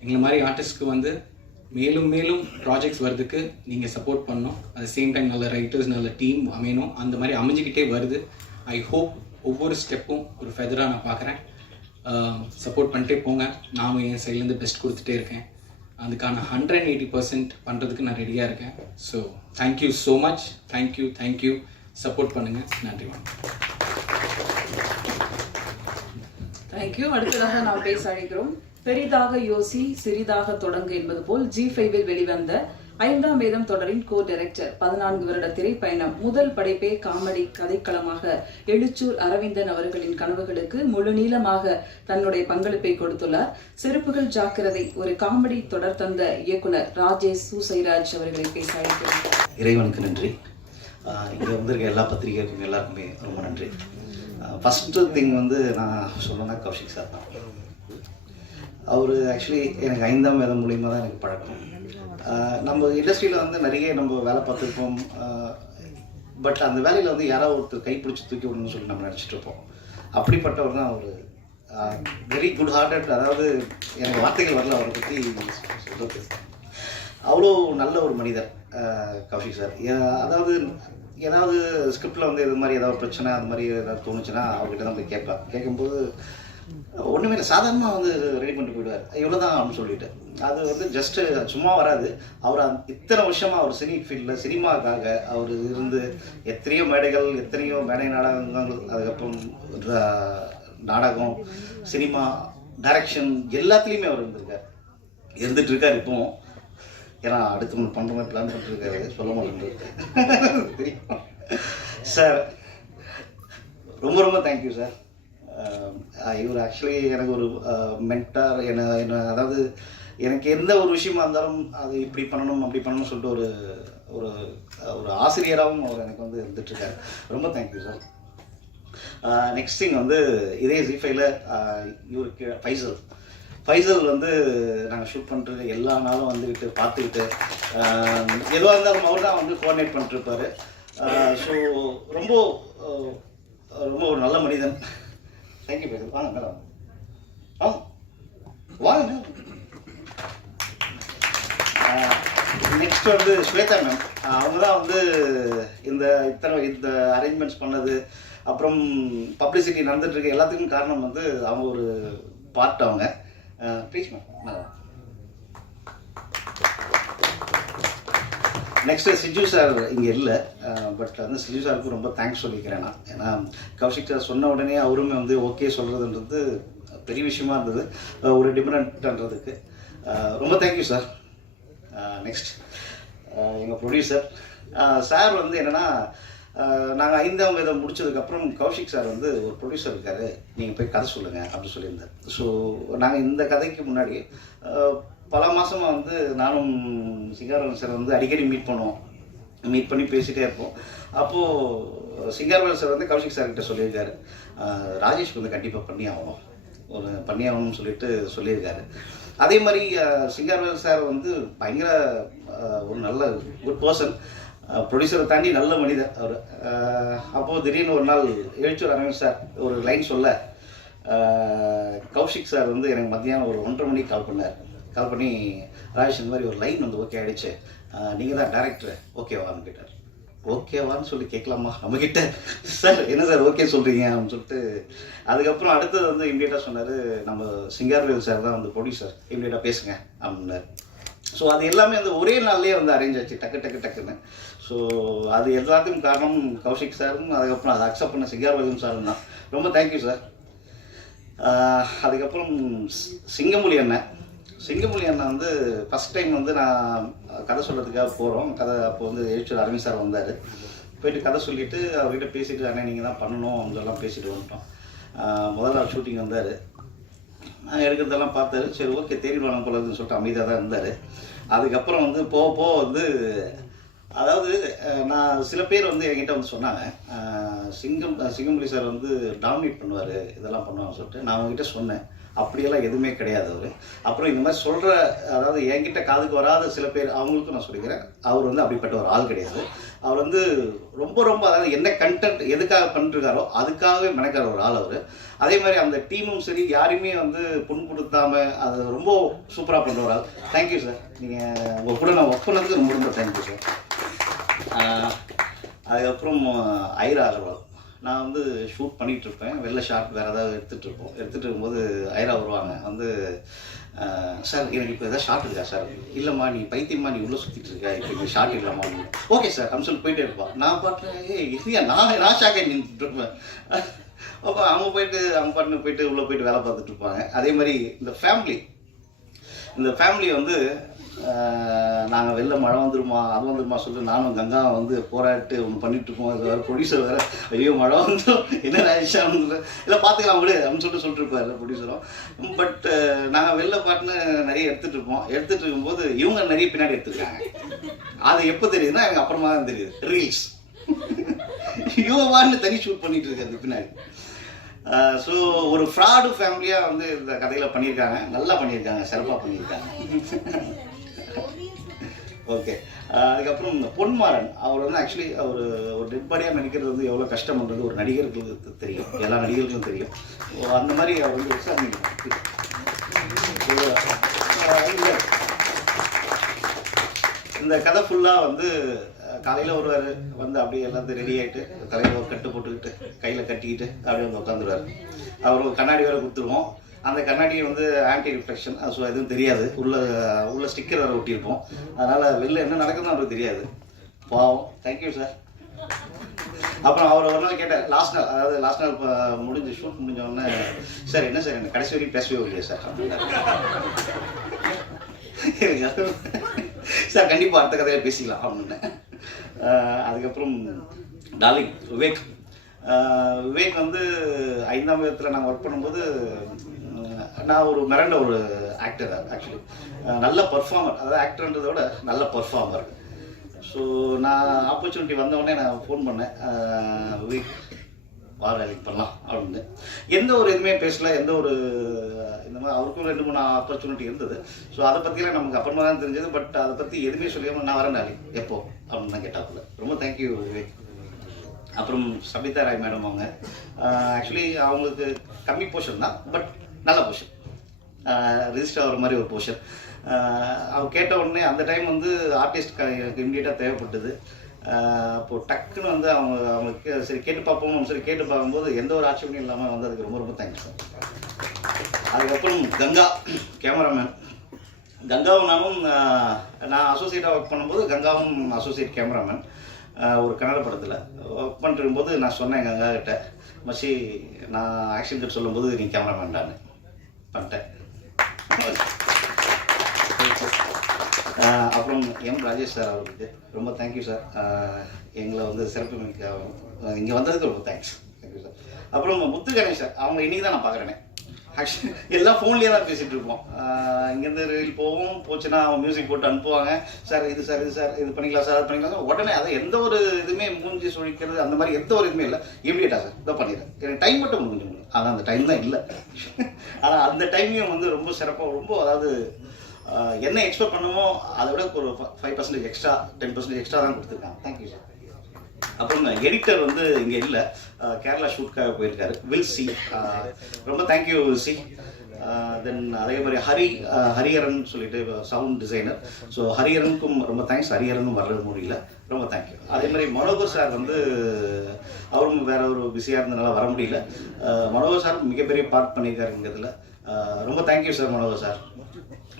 எங்களை மாதிரி ஆர்டிஸ்ட்க்கு வந்து மேலும் ப்ராஜெக்ட்ஸ் வர்றதுக்கு நீங்கள் சப்போர்ட் பண்ணணும். அட் சேம் டைம் நல்ல ரைட்டர்ஸ், நல்ல டீம் அமையணும். அந்த மாதிரி அமைஞ்சிக்கிட்டே வருது. ஐ ஹோப் ஒவ்வொரு ஸ்டெப்பும் ஒரு ஃபெதராக நான் பார்க்குறேன். சப்போர்ட் பண்ணிட்டே போங்க. நானும் என் சைட்லேருந்து பெஸ்ட் கொடுத்துட்டே இருக்கேன். அதுக்கான 180% பண்ணுறதுக்கு நான் ரெடியாக இருக்கேன். So thank you so much. Thank you. Support பண்ணுங்கள். நன்றி. தேங்க்யூ. அடுத்ததாக நாம் பேச அழைக்கிறோம். பெரிதாக யோசி சிறிதாக தொடங்கு என்பது போல் G5 வெளிவந்த 5ஆம் வேதம் தொடரின் கோ டைரக்டர் 14 வருட திரைப்பயணம். முதல் படைப்பே காமெடி கதைக்களமாக எழுச்சூர் அரவிந்தன் அவர்களின் கனவுகளுக்கு முழு நீளமாக தன்னுடைய பங்களிப்பை கொடுத்துள்ளார். செருப்புகள் ஜாக்கிரதை ஒரு காமெடி தொடர் தந்த இயக்குனர் ராஜேஷ் சூசைராஜ் அவர்களை பேச அழைக்கிறோம். இறைவனுக்கு நன்றி. இங்கே வந்திருக்க எல்லா பத்திரிகைக்கும் எல்லாருக்குமே ரொம்ப நன்றி. ஃபஸ்ட்டு திங் வந்து நான் சொல்லணும்னா கௌஷிக் சார் தான். அவர் ஆக்சுவலி எனக்கு 5ஆம் வேதம் மூலியமாக தான் எனக்கு பழக்கம். நம்ம இண்டஸ்ட்ரியில் வந்து நிறைய நம்ம வேலை பார்த்துருப்போம். பட் அந்த வேலையில் வந்து யாராவது ஒருத்தர் கைப்பிடிச்சி தூக்கி விடணும்னு சொல்லி நம்ம நினச்சிட்டு இருப்போம். அப்படிப்பட்டவர் தான் அவர். Very good hearted. அதாவது எனக்கு வார்த்தைகள் வரல அவரை பற்றி சொல்கிறது. அவ்வளோ நல்ல ஒரு மனிதர் கௌஷிக் சார். அதாவது ஏதாவது ஸ்கிரிப்டில் வந்து இது மாதிரி ஏதாவது பிரச்சனை அது மாதிரி ஏதாவது தோணுச்சுன்னா அவர்கிட்ட தான் போய் கேட்கும்போது ஒன்றுமே இல்லை, சாதாரணமாக வந்து ரெடி பண்ணிட்டு போயிடுவார். இவ்வளோ தான் அப்படின்னு சொல்லிட்டு அது வந்து ஜஸ்ட்டு சும்மா வராது. அவர் இத்தனை வருஷமாக அவர் சினி ஃபீல்டில் சினிமாவுக்காக அவர் இருந்து எத்தனையோ மேடைகள், எத்தனையோ மேடை நாடகங்கள், அதுக்கப்புறம் நாடகம், சினிமா, டைரக்ஷன் எல்லாத்துலேயுமே அவர் இருந்துகிட்ருக்கார் இப்போவும். ஏன்னா அடுத்து ஒன்று பண்ணுற மாதிரி பிளான் பண்ணிட்டுருக்காரு, சொல்ல மாட்டேன் தெரியும் சார். ரொம்ப ரொம்ப தேங்க்யூ சார். இவர் ஆக்சுவலி எனக்கு ஒரு மென்டார். என்ன அதாவது எனக்கு எந்த ஒரு விஷயமா இருந்தாலும் அது இப்படி பண்ணணும் அப்படி பண்ணணும்னு சொல்லிட்டு ஒரு ஒரு ஒரு ஆசிரியராகவும் அவர் எனக்கு வந்து இருந்துகிட்ருக்காரு. ரொம்ப தேங்க்யூ சார். நெக்ஸ்ட் திங் வந்து இதே ஜீஃபைல இவருக்கு ஃபைசல் வந்து நாங்கள் ஷூட் பண்ணுறது எல்லா நாளும் வந்துக்கிட்டு பார்த்துக்கிட்டு எதுவாக இருந்தாலும் அவர் தான் வந்து கோஆர்டினேட் பண்ணிட்டுருப்பார். ஸோ ரொம்ப ரொம்ப ஒரு நல்ல மனிதன். தேங்க்யூ ஃபைசல். வாங்க மேடம், வாங்க. நெக்ஸ்ட் வந்து ஸ்வேதா மேம். அவங்க தான் வந்து இந்த அரேஞ்ச்மெண்ட்ஸ் பண்ணது, அப்புறம் பப்ளிசிட்டி நடந்துகிட்ருக்கு எல்லாத்துக்கும் காரணம் வந்து அவங்க ஒரு பார்ட். அவங்க ப்ளீஸ் மேம். நெக்ஸ்ட்டு சிஜு சார் இங்கே இல்லை, பட் வந்து சிஜு சாருக்கு ரொம்ப தேங்க்ஸ் சொல்லிக்கிறேன் நான். ஏன்னா கௌஷிக் சார் சொன்ன உடனே அவருமே வந்து ஓகே சொல்கிறதுன்றது பெரிய விஷயமா இருந்தது ஒரு டிஃபரெண்ட்ன்றதுக்கு. ரொம்ப தேங்க்யூ சார். நெக்ஸ்ட் எங்கள் ப்ரொடியூசர் சார் வந்து என்னென்னா, நாங்கள் 5ஆம் வேதம் முடித்ததுக்கப்புறம் கௌஷிக் சார் வந்து ஒரு ப்ரொடியூசர் இருக்கார், நீங்கள் போய் கதை சொல்லுங்கள் அப்படின்னு சொல்லியிருந்தார். ஸோ நாங்கள் இந்த கதைக்கு முன்னாடி பல மாதமாக வந்து நானும் சிங்காரவேல் சார் வந்து அடிக்கடி மீட் பண்ணி பேசிகிட்டே இருப்போம். அப்போது சிங்காரவேல் சார் வந்து கௌஷிக் சார்கிட்ட சொல்லியிருக்காரு, ராஜேஷ்க்கு வந்து கண்டிப்பாக பண்ணி ஆகணும்னு சொல்லியிருக்காரு. அதே மாதிரி சிங்காரவேல் சார் வந்து பயங்கர ஒரு நல்ல குட் பர்சன், ப்ரொடியூசரை தாண்டி நல்ல மனிதர் அவர். அப்போது திடீர்னு ஒரு நாள் எழுச்சூர் அரவிந்த் சார் ஒரு லைன் சொல்ல, கௌஷிக் சார் வந்து எனக்கு மத்தியானம் ஒரு 1:30 மணிக்கு கால் பண்ணி ராஜேஷ் இந்த மாதிரி ஒரு லைன் வந்து ஓகே ஆகிடுச்சு, நீங்கள் தான் டேரக்டர் ஓகேவான்னு கேட்டார். ஓகேவான்னு சொல்லி கேட்கலாமா நம்மக்கிட்ட? சார் என்ன சார் ஓகே சொல்கிறீங்க அப்படின்னு சொல்லிட்டு அதுக்கப்புறம் அடுத்தது வந்து இம்மிடியேட்டாக சொன்னார், நம்ம சிங்காரவேல் சார் தான் வந்து ப்ரொடியூசர், இம்மிடியேட்டாக பேசுங்க அப்படின்னாரு. ஸோ அது எல்லாமே வந்து ஒரே நாள்லேயே வந்து அரேஞ்ச் ஆச்சு டக்குன்னு. ஸோ அது எல்லாத்துக்கும் காரணம் கௌஷிக் சாரும், அதுக்கப்புறம் அதை அக்செப்ட் பண்ண சிங்காரவேலும் சாரும் தான். ரொம்ப தேங்க்யூ சார். அதுக்கப்புறம் சிங்கமொழி அண்ணன் வந்து ஃபஸ்ட் டைம் வந்து நான் கதை சொல்கிறதுக்காக போகிறோம். அப்போ வந்து எழுச்சூர் அரவிந்த் சார் வந்தார். போயிட்டு கதை சொல்லிவிட்டு அவர்கிட்ட பேசிவிட்டு, அண்ணே நீங்கள் தான் பண்ணணும் அப்படிலாம் பேசிட்டு வந்துட்டோம். முதல்ல அவர் ஷூட்டிங் வந்தார், எடுக்கிறதெல்லாம் பார்த்தாரு. சரி ஓகே தேடிடுவாங்க போலன்னு சொல்லிட்டு அமைதியாக தான் இருந்தார். அதுக்கப்புறம் வந்து போக வந்து அதாவது நான் சில பேர் வந்து என்கிட்ட வந்து சொன்னாங்க, சிங்கமொழி சார் வந்து டாமினேட் பண்ணுவார் இதெல்லாம் பண்ணுவாங்கன்னு சொல்லிட்டு. நான் அவங்ககிட்ட சொன்னேன், அப்படியெல்லாம் எதுவுமே கிடையாது அவர். அப்புறம் இந்த மாதிரி சொல்கிற, அதாவது என்கிட்ட காதுக்கு வராத சில பேர் அவங்களுக்கும் நான் சொல்லிக்கிறேன், அவர் வந்து அப்படிப்பட்ட ஒரு ஆள் கிடையாது. அவர் வந்து ரொம்ப அதாவது என்ன கண்டென்ட் எதுக்காக பண்ணிருக்காரோ அதுக்காகவே மெனக்கார ஒரு ஆள் அவர். அதே மாதிரி அந்த டீமும் சரி யாரையுமே வந்து புண்படுத்தாமல் அது ரொம்ப சூப்பராக பண்ணுற ஒரு ஆள். Thank you sir. நீங்கள் உங்கள் கூட நான் ஒர்க் பண்ணதுக்கு ரொம்ப தேங்க்யூ சார். அதுக்கப்புறம் ஐரா அகர்வால், நான் வந்து ஷூட் பண்ணிகிட்ருப்பேன், வெளில ஷார்ட் வேறு ஏதாவது எடுத்துகிட்டு இருக்கும்போது ஐரா வருவாங்க வந்து, சார் எனக்கு இப்போ எதாவது ஷார்ட் இருக்கா சார்? இல்லைம்மா நீ பைத்தியம்மா, நீ உள்ளே சுற்றிட்டு இருக்கா, இப்போ இது ஷார்ட் இல்லைம்மா. ஓகே சார் அப்படின்னு சொல்லி போயிட்டே இருப்பான். நான் பார்த்தேன் இல்லையா நான் ஷாக்கே நின்றுட்டு இருப்பேன். அப்போ அவங்க போயிட்டு உள்ளே போயிட்டு வேலை பார்த்துட்டு இருப்பாங்க. அதே மாதிரி இந்த ஃபேமிலி வந்து நாங்கள் வெளில மழை வந்துருமா அது வந்துருமா சொல்லிட்டு நானும் கங்கா வந்து போராட்டு ஒன்று பண்ணிகிட்ருப்போம். அது வேறு ப்ரொடியூசர் வேறு, ஐயோ மழை வந்துடும் என்ன ராஜேஷா வந்து இல்லை பார்த்துக்கலாம் விடு அப்படின்னு சொல்லிட்டு இருப்பார் ப்ரொடியூசரும். பட் நாங்கள் வெளில பாட்டுன்னு நிறைய எடுத்துகிட்டு இருக்கும்போது இவங்க நிறைய பின்னாடி எடுத்துருக்காங்க. அது எப்போ தெரியுதுன்னா எனக்கு அப்புறமா தான் தெரியுது, ரீல்ஸ் இவங்க தனி ஷூட் பண்ணிகிட்டு இருக்காது பின்னாடி. ஸோ ஒரு ஃப்ராடு ஃபேமிலியாக வந்து இந்த கதையில் பண்ணியிருக்காங்க, நல்லா பண்ணியிருக்காங்க, சிறப்பாக பண்ணியிருக்காங்க. ஓகே. அதுக்கப்புறம் பொன்மாறன் அவர் வந்து ஆக்சுவலி அவர் ஒரு டெட் பாடியாக நடிக்கிறது வந்து எவ்வளோ கஷ்டம்ன்றது ஒரு நடிகர்களுக்கு தெரியும், எல்லா நடிகர்களுக்கும் தெரியும். அந்த மாதிரி அவர் வந்து இல்லை, இந்த கதை ஃபுல்லாக வந்து காலையில் வருவார், வந்து அப்படியே எல்லாத்தையும் ரெடி ஆகிட்டு தலையில் ஒரு கட்டு போட்டுக்கிட்டு கையில் கட்டிக்கிட்டு அப்படியே வந்து உட்காந்துருவார். அவர் ஒரு கண்ணாடி வேறு கொடுத்துருவோம். அந்த கண்ணாடி வந்து ஆன்டி ரிஃப்ளெக்ஷன், ஸோ எதுவும் தெரியாது. உள்ள ஸ்டிக்கர் வேறு ஒட்டியிருப்போம். அதனால் வெளில என்ன நடக்குதுன்னு அவருக்கு தெரியாது. பாவம். Thank you sir. அப்புறம் அவர் ஒரு நாள் கேட்டார், லாஸ்ட் நாள் இப்போ ஷூட் முடிஞ்சோடனே, சார் என்ன சார் என்ன கடைசி வரைக்கும் பேசவே இல்லையா சார் அப்படின்னாரு. சார் கண்டிப்பாக அடுத்த கதையில் பேசிக்கலாம் அப்படின்னு. அதுக்கப்புறம் டார்லிங் விவேக் வந்து 5ஆம் வயதில் நாங்கள் ஒர்க் பண்ணும்போது நான் ஒரு மிரண்ட ஒரு ஆக்டர். ஆக்சுவலி நல்ல பர்ஃபார்மர், அதாவது ஆக்டர்ன்றதை விட நல்ல பர்ஃபார்மர். ஸோ நான் ஆப்பர்ச்சுனிட்டி வந்தவுடனே நான் ஃபோன் பண்ணேன், விவேக் வேலைக்கு பண்ணலாம் அப்படின்னு. எந்த ஒரு இதுவுமே பேசல, எந்த ஒரு இந்த மாதிரி அவருக்கும் 2-3 ஆப்பர்ச்சுனிட்டி இருந்தது. ஸோ அதை பற்றிலாம் நமக்கு அப்புறமா தான் தெரிஞ்சது. பட் அதை பற்றி எதுவுமே சொல்லியாமல் நான் வரேன் நாளைக்கு எப்போ அப்படின்னு தான் கேட்டாப்புல. ரொம்ப தேங்க்யூ விவேக். அப்புறம் சபிதா ராய் மேடம், அவங்க ஆக்சுவலி அவங்களுக்கு கம்மி போர்ஷன் தான், பட் நல்ல போர்ஷன், ரிஜிஸ்டர் ஆகிற மாதிரி ஒரு போர்ஷன். அவங்க கேட்ட உடனே அந்த டைம் வந்து ஆர்டிஸ்ட் எனக்கு இம்மிடியேட்டாக தேவைப்பட்டது. அப்போது டக்குன்னு வந்து அவங்களுக்கு சரி கேட்டு பார்ப்போம், சரி கேட்டு பார்க்கும்போது எந்த ஒரு ஆட்சேபனையும் இல்லாமல் வந்து அதுக்கு ரொம்ப ரொம்ப தேங்க்ஸ் சார். அதுக்கப்புறம் கங்கா கேமராமேன், கங்காவும் நான் அசோசியேட்டாக ஒர்க் பண்ணும்போது கங்காவும் அசோசியேட் கேமராமேன் ஒரு கன்னட படத்தில் ஒர்க் பண்ணிருக்கும்போது நான் சொன்னேன் கங்கா கிட்ட, மச்சி நான் ஆக்ஷன் கட் சொல்லும்போது நீ கேமராமேன்டான்னு பண்ணிட்டேன். அப்புறம் ராஜேஷ் சார் அவருக்கு ரொம்ப தேங்க்யூ சார். எங்களை வந்து சிறப்பு மிக்க இங்கே வந்ததுக்கு ரொம்ப தேங்க்ஸ். Thank you sir. அப்புறம் முத்து கணேஷ் சார், அவங்க இன்றைக்கி தான் நான் பார்க்குறேனே. ஆக்சுவலி எல்லாம் ஃபோன்லேயே தான் பேசிகிட்டு இருப்போம். இங்கேருந்து ரீல் போச்சுன்னா அவங்க மியூசிக் போட்டு அனுப்புவாங்க, சார் இது பண்ணிக்கலாம் சார், அது பண்ணிக்கலாம். உடனே அதை எந்த ஒரு இதுவுமே மூஞ்சி சுழிக்கிறது அந்த மாதிரி எந்த ஒரு இதுவுமே இல்லை. இமீடியட்டாக சார் இதை பண்ணிடுறேன், எனக்கு டைம் மட்டும் முடிஞ்சு. ஆனால் அந்த டைம் தான் இல்லை. ஆனால் அந்த டைமையும் வந்து ரொம்ப சிறப்பாக, ரொம்ப அதாவது என்ன எக்ஸ்பெக்ட் பண்ணுமோ அதை விட ஒரு 5% எக்ஸ்ட்ரா 10% எக்ஸ்ட்ரா தான் கொடுத்துருக்காங்க. Thank you sir. அப்புறம் எடிட்டர் வந்து இங்கே இல்லை, கேரளா ஷூட்காக போயிருக்காரு, வில் சி. ரொம்ப தேங்க்யூ வில் சி. தென் அதே மாதிரி ஹரிஹரன் சொல்லிட்டு சவுண்ட் டிசைனர். ஸோ ஹரிஹரனுக்கும் ரொம்ப தேங்க்ஸ். ஹரிஹரனும் வர்றது முடியல, ரொம்ப தேங்க்யூ. அதே மாதிரி மனோகர் சார் வந்து அவரும் வேற ஒரு பிஸியாக இருந்ததுனால வர முடியல. மனோகர் சார் மிகப்பெரிய பார்ட் பண்ணியிருக்காரு இங்கே இதில். ரொம்ப தேங்க்யூ சார் மனோகர் சார்.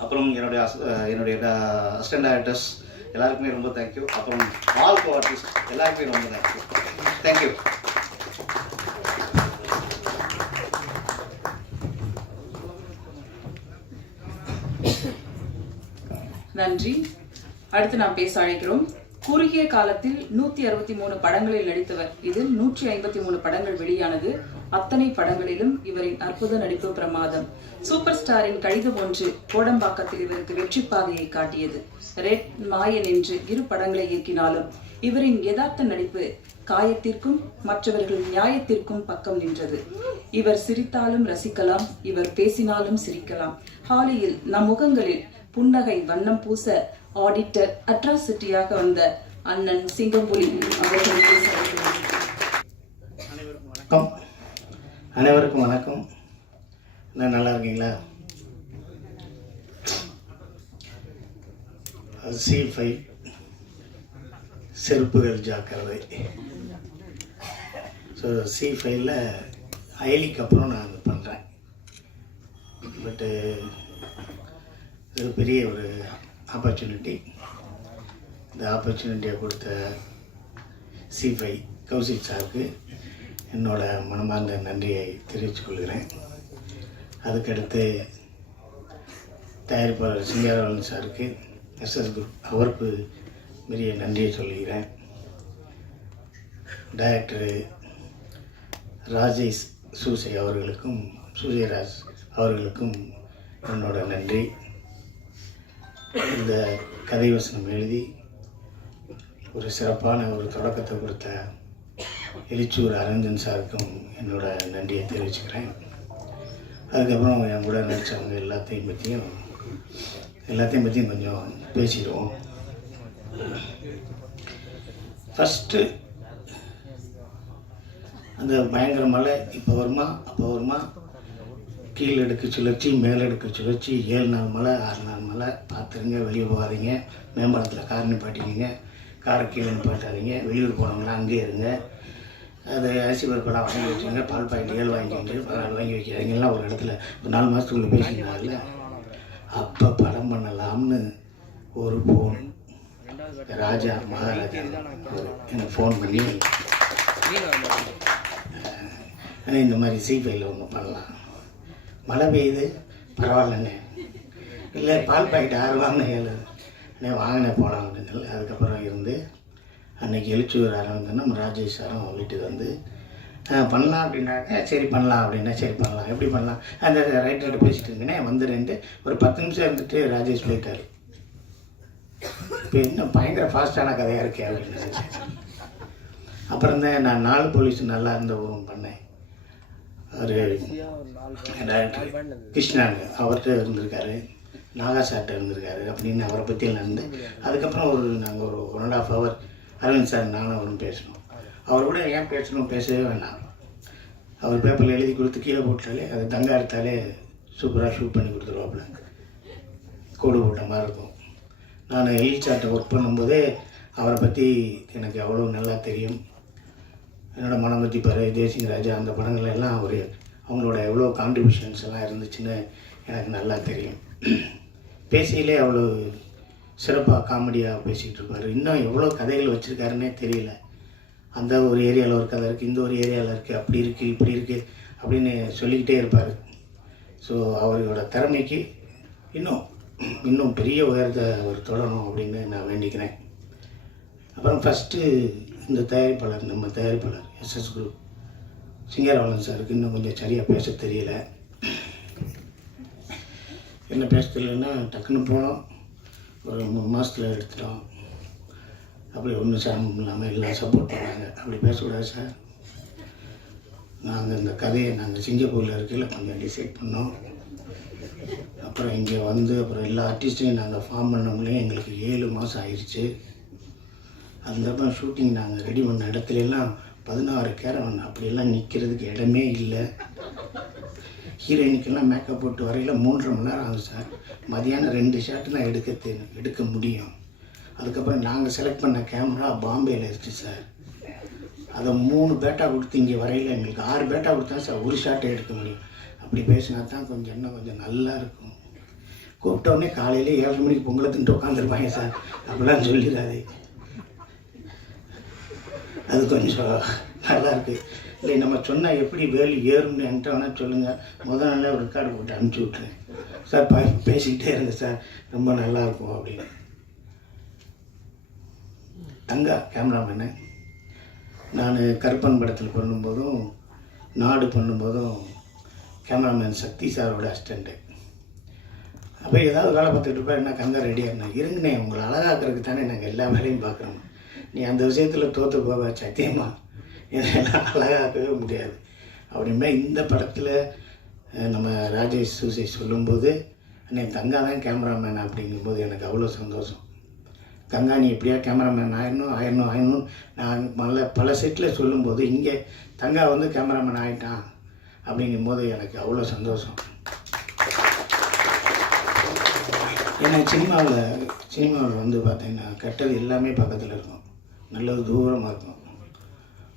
அப்புறம் என்னுடைய அசிஸ்டன்ட் டைரக்டர்ஸ் எல்லாருக்குமே ரொம்ப தேங்க்யூ. அப்புறம் ஆல் கோ ஆர்டிஸ்ட் எல்லாருக்குமே ரொம்ப தேங்க்யூ. தேங்க்யூ. நன்றி. அடுத்து நாம் பேச அழைக்கிறோம். குறுகிய காலத்தில் 163 படங்களில் நடித்தவர். இதில் 153 படங்கள் வெளியானது. அத்தனை படங்களிலும் இவரின் அற்புத நடிப்பு பிரமாதம். சூப்பர் ஸ்டாரின் கடிதம் ஒன்று கோடம்பாக்கத்தில் இவருக்கு வெற்றி பாதையை காட்டியது. ரெட், மாயன் என்று 2 படங்களை இயக்கினாலும் இவரின் யதார்த்த நடிப்பு காயத்திற்கும் மற்றவர்கள் நியாயத்திற்கும் பக்கம் நின்றது. இவர் சிரித்தாலும் ரசிக்கலாம், இவர் பேசினாலும் சிரிக்கலாம். ஹாலியில் நம் முகங்களில் புன்னகை வண்ணம் பூச ஆடிட்டர் அட்ராசிட்டியாக வந்த அண்ணன் சிங்கம்புலி அவர்களுக்கு அனைவருக்கும் வணக்கம். நல்லா இருக்கீங்களா? C5 செருப்புகள் ஜாக்கிரதை. ஸோ C5ல அயலிக்கு அப்புறம் நான் அது பண்ணுறேன். பட்டு இது பெரிய ஒரு ஆப்பர்ச்சுனிட்டி. இந்த ஆப்பர்ச்சுனிட்டியை கொடுத்த C5 கௌசிக் சாருக்கு என்னோட மனமார்ந்த நன்றியை தெரிவித்துக் கொள்கிறேன். அதுக்கடுத்து தயாரிப்பாளர் சிங்காரவன் சாருக்கு, SS குரூப் அவருக்கு பெரிய நன்றியை சொல்கிறேன். டைரக்டரு ராஜேஷ் அவர்களுக்கும் சூரியராஜ் அவர்களுக்கும் என்னோட நன்றி. இந்த கதை வசனம் எழுதி ஒரு சிறப்பான ஒரு தொடக்கத்தை கொடுத்த எலிச்சூர் அரவிந்தன் சாருக்கும் என்னோட நன்றியை தெரிவிச்சுக்கிறேன். அதுக்கப்புறம் என் கூட நடித்தவங்க எல்லாத்தையும் பற்றியும் கொஞ்சம் பேசிடுவோம். ஃபஸ்ட்டு அந்த பயங்கர மழை இப்போ வருமா அப்போ வருமா, கீழே எடுக்க சுழற்சி மேலே எடுக்க சுழற்சி, 7 நாள் மழை 6 நாள் மழை. பார்த்துருங்க, வெளியே போகாதீங்க, மேம்பாலத்தில் கார் நிப்பாட்டிக்கிங்க, காரை கீழே நிப்பாட்டாதீங்க, வெளியூர் போனவங்களாம் அங்கேயே இருங்க. அது அரிசி பருப்பெல்லாம் வாங்கி வச்சுங்க, பால் பாக்கெட் 7 வாங்கிக்கிட்டு 14 வாங்கி வைக்காதீங்கலாம் ஒரு இடத்துல ஒரு 4 மாதத்துக்குள்ளே பேசிக்கிறாங்கல்ல. அப்போ படம் பண்ணலாம்னு ஒரு ஃபோன் ராஜா மகாராஜா எனக்கு ஃபோன் பண்ணி, ஆனால் இந்த மாதிரி சீஃபைல ஒன்று பண்ணலாம், மழை பெய்யுது பரவாயில்லண்ணே, இல்லை பால் பாக்கெட் 6 வாங்கினேன் 7 அண்ணே வாங்கினேன் போகலாம் அப்படின்னு. அதுக்கப்புறம் இருந்து அன்றைக்கி எழுச்சூர் ஆரம்பித்தோன்னா நம்ம ராஜேஷ் சாரும் வீட்டுக்கு வந்து பண்ணலாம் அப்படின்னாக்க, சரி பண்ணலாம் அப்படின்னா, சரி பண்ணலாம் எப்படி பண்ணலாம் அந்த ரைட்டர்கிட்ட பேசிகிட்டு இருந்தேனே வந்துடுன்ட்டு ஒரு 10 நிமிஷம் இருந்துட்டு ராஜேஷ் போயிட்டார். இப்போ இன்னும் பயங்கர ஃபாஸ்ட்டான கதையாக இருக்கே அப்படின்னு. அப்புறம் தான் நான் 4 போலீஸ் நல்லா இருந்த ஊரும் பண்ணேன். ஒரு டைரக்டர் கிருஷ்ணாங்க அவர்கிட்ட இருந்திருக்காரு, நாகா சார்கிட்ட இருந்திருக்காரு அப்படின்னு அவரை பற்றியெல்லாம் இருந்து. அதுக்கப்புறம் நாங்கள் ஒரு 1.5 hour அரவிந்த் சார் நானும் அவரும் பேசணும். அவர் கூட ஏன் பேசணும், பேசவே வேண்டாம், அவர் பேப்பரில் எழுதி கொடுத்து கீழே போட்டாலே அது தங்கா எடுத்தாலே சூப்பராக ஷூட் பண்ணி கொடுத்துருவாப்புல, கோடு போட்ட மாதிரி இருக்கும். நான் சார்ட்டை ஒர்க் பண்ணும்போதே அவரை பற்றி எனக்கு அவ்வளோ நல்லா தெரியும். என்னோடய மனம் பற்றி பாரு, தேசிங் ராஜா அந்த படங்கள் எல்லாம் அவங்களோட எவ்வளோ கான்ட்ரிபியூஷன்ஸ் எல்லாம் இருந்துச்சுன்னு எனக்கு நல்லா தெரியும். பேசியிலே அவ்வளோ சிறப்பாக காமெடியாக பேசிகிட்டு இருப்பார். இன்னும் எவ்வளோ கதைகள் வச்சுருக்காருன்னே தெரியல. அந்த ஒரு ஏரியாவில் ஒரு கதை இருக்குது, இந்த ஒரு ஏரியாவில் இருக்குது, அப்படி இருக்குது இப்படி இருக்குது அப்படின்னு சொல்லிக்கிட்டே இருப்பார். ஸோ அவரோட திறமைக்கு இன்னும் பெரிய உயரத்தை அவர் தொடரணும் அப்படின்னு நான் வேண்டிக்கிறேன். அப்புறம் ஃபஸ்ட்டு இந்த தயாரிப்பாளர், நம்ம தயாரிப்பாளர் SS குரூப் சிங்கராவலன் சாருக்கு இன்னும் கொஞ்சம் சரியாக பேச தெரியல. என்ன பேச தெரியலன்னா டக்குன்னு போனோம், ஒரு 3 மாதத்தில் எடுத்துட்டோம். அப்படி ஒன்றும் சிரமம் இல்லாமல் எல்லாம் சப்போர்ட் பண்ணாங்க. அப்படி பேசக்கூடாது சார், நாங்கள் இந்த கதையை சிங்கப்பூரில் இருக்கையில் கொஞ்சம் டிசைட் பண்ணோம். அப்புறம் இங்கே வந்து அப்புறம் எல்லா ஆர்டிஸ்ட்டையும் நாங்கள் ஃபார்ம் பண்ணோம்லேயே எங்களுக்கு 7 மாதம் ஆயிடுச்சு. அதுக்கப்புறம் ஷூட்டிங் நாங்கள் ரெடி பண்ண இடத்துலலாம் 16 கேரவன் அப்படியெல்லாம் நிற்கிறதுக்கு இடமே இல்லை. ஹீரோயினுக்கெல்லாம் மேக்கப் போட்டு வரையில் 3.5 மணி நேரம் ஆகும் சார். மதியானம் 2 ஷாட்டு தான் எடுக்க முடியும். அதுக்கப்புறம் நாங்கள் செலக்ட் பண்ண கேமரா பாம்பேயில் இருக்குது சார். அதை 3 பேட்டா கொடுத்து இங்கே வரையில் எங்களுக்கு 6 பேட்டா கொடுத்தா சார் ஒரு ஷாட்டை எடுக்க முடியும். அப்படி பேசினா தான் இன்னும் கொஞ்சம் நல்லா இருக்கும். கூப்பிட்டோடனே காலையில் 7 மணிக்கு பொங்கலை தின்ட்டு உட்காந்துருப்பாங்க சார், அப்படிலாம் சொல்லிடாது. அது கொஞ்சம் நல்லாயிருக்கு. இல்லை நம்ம சொன்னால் எப்படி வேலி ஏறும்னு என்கிட்ட வேணால் சொல்லுங்கள், முதல் நாளே ஒரு ரெக்கார்டு போட்டு அனுப்பிச்சி விட்றேன் சார், பேசிக்கிட்டே இருங்க சார், ரொம்ப நல்லாயிருக்கும் அப்படின்னு. தங்கா கேமராமேனு நான் கருப்பன் படத்தில் பண்ணும்போதும் நாடு பண்ணும்போதும் கேமராமேன் சக்தி சாரோட அசிஸ்டண்ட்டு. அப்போ ஏதாவது வேலை பார்த்துட்டு இருப்பா, என்ன கங்கா ரெடியாக இருந்தால் இருங்கண்ணே, உங்களை அழகாக்கிறதுக்கு தானே நாங்கள் எல்லா வேலையும் பார்க்குறோம், நீ அந்த விஷயத்தில் தோற்று போவ சத்தியமாக இதெல்லாம் அழகாக்கவே முடியாது அப்படின்னா. இந்த படத்தில் நம்ம ராஜேஷ் சூசை சொல்லும்போது அண்ணே தங்கா தான் கேமராமேன் அப்படிங்கும்போது எனக்கு அவ்வளோ சந்தோஷம். கங்கா நீ எப்படியா கேமராமேன் ஆயிடணும் நான் பல செட்டில் சொல்லும்போது இங்கே தங்கா வந்து கேமராமேன் ஆகிட்டான் அப்படிங்கும்போது எனக்கு அவ்வளோ சந்தோஷம். ஏன்னா சினிமாவில் வந்து பார்த்தீங்கன்னா கெட்டது எல்லாமே பக்கத்தில் இருக்கும், நல்லது தூரமாக இருக்கும்.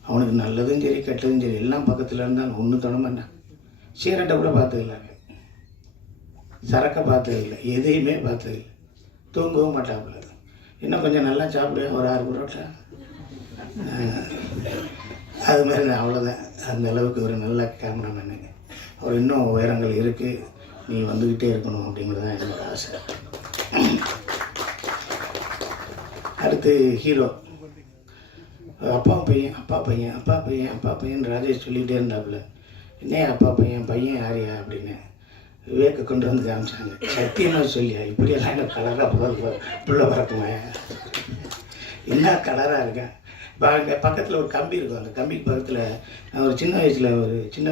அவனுக்கு நல்லதும் சரி கெட்டதும் சரி எல்லாம் பக்கத்தில் இருந்தால் ஒன்றும் தொட மாட்டான். சிகரெட்டை கூட பார்த்ததில்லை, சரக்கை பார்த்ததில்லை, எதையுமே பார்த்ததில்லை, தூங்கவும் மாட்டாப்புல. இன்னும் கொஞ்சம் நல்லா சாப்பிடுவேன், ஒரு 6 புரோட்டா, அது மாதிரி அவ்வளோதான். அந்த அளவுக்கு ஒரு நல்ல கேமராமேனு. அவர் இன்னும் உயரங்கள் இருக்குது, நீ வந்துக்கிட்டே இருக்கணும் அப்படிங்கிறது தான் என்னோட ஆசை. அடுத்து ஹீரோ அப்பா பையன் ராஜேஷ் சொல்லிகிட்டே இருந்தாப்புல, என்ன அப்பா பையன் யாரையா அப்படின்னு விவேக்கை கொண்டு வந்து காமிச்சாங்க. சத்தியமாக சொல்லியா இப்படியெல்லாம் எனக்கு கலராக புள்ள பறக்குமா, என்ன கலராக இருக்கேன். அங்கே பக்கத்தில் ஒரு கம்பி இருக்கும், அந்த கம்பிக்கு பக்கத்தில் நான் ஒரு சின்ன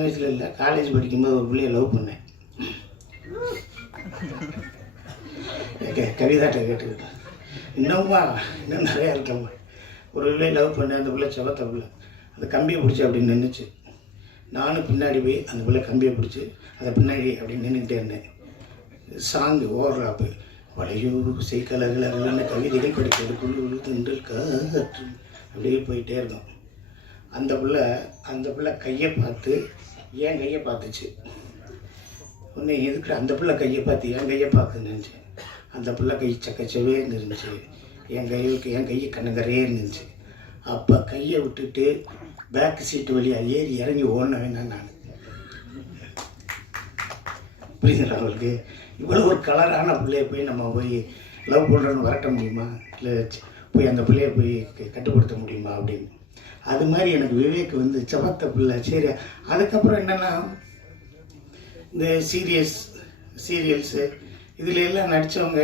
வயசில் இல்லை காலேஜ் படிக்கும்போது ஒரு பிள்ளைய லவ் பண்ணேன். கவிதாட்ட கேட்டுக்கிட்டேன், இன்னுமா இன்னும் நிறையா இருக்கம்மா. ஒரு பிள்ளை லவ் பண்ண, அந்த பிள்ளை செவத்த பிள்ளை, அந்த கம்பியை பிடிச்சி அப்படி நின்றுச்சு. நானும் பின்னாடி போய் அந்த பிள்ளை கம்பியை பிடிச்சி அதை பின்னாடி அப்படி நின்றுக்கிட்டே இருந்தேன். சாங்கு ஓடுறாப்பு வளையூர் செய்கலர்கள்னு கவிதைகள் படிக்கிறது குழு திண்டல் காற்று அப்படியே போயிட்டே இருக்கும். அந்த பிள்ளை கையை பார்த்து என் கையை பார்த்துச்சு. உடனே எதுக்கு அந்த பிள்ளை கையை பார்த்து என் கையை பார்க்குன்னு நினச்சேன். அந்த பிள்ளை கை சக்கச்சவே இருந்துச்சு, என் கையை கண்ணங்கரையே இருந்துச்சு. அப்போ கையை விட்டுட்டு பேக் சீட்டு வழியாக ஏறி இறங்கி ஓடின வேணாம் நான். புரியுதுங்களா அவங்களுக்கு? இவ்வளோ ஒரு கலரான பிள்ளைய போய் நம்ம போய் லவ் பண்ணுறோன்னு வரட்ட முடியுமா? இல்லை போய் அந்த பிள்ளைய போய் கட்டுப்படுத்த முடியுமா அப்படின்னு. அது மாதிரி எனக்கு விவேக் வந்து செவத்த பிள்ளை. சரி, அதுக்கப்புறம் என்னென்னா இந்த சீரியல்ஸு இதில் எல்லாம் நடித்தவங்க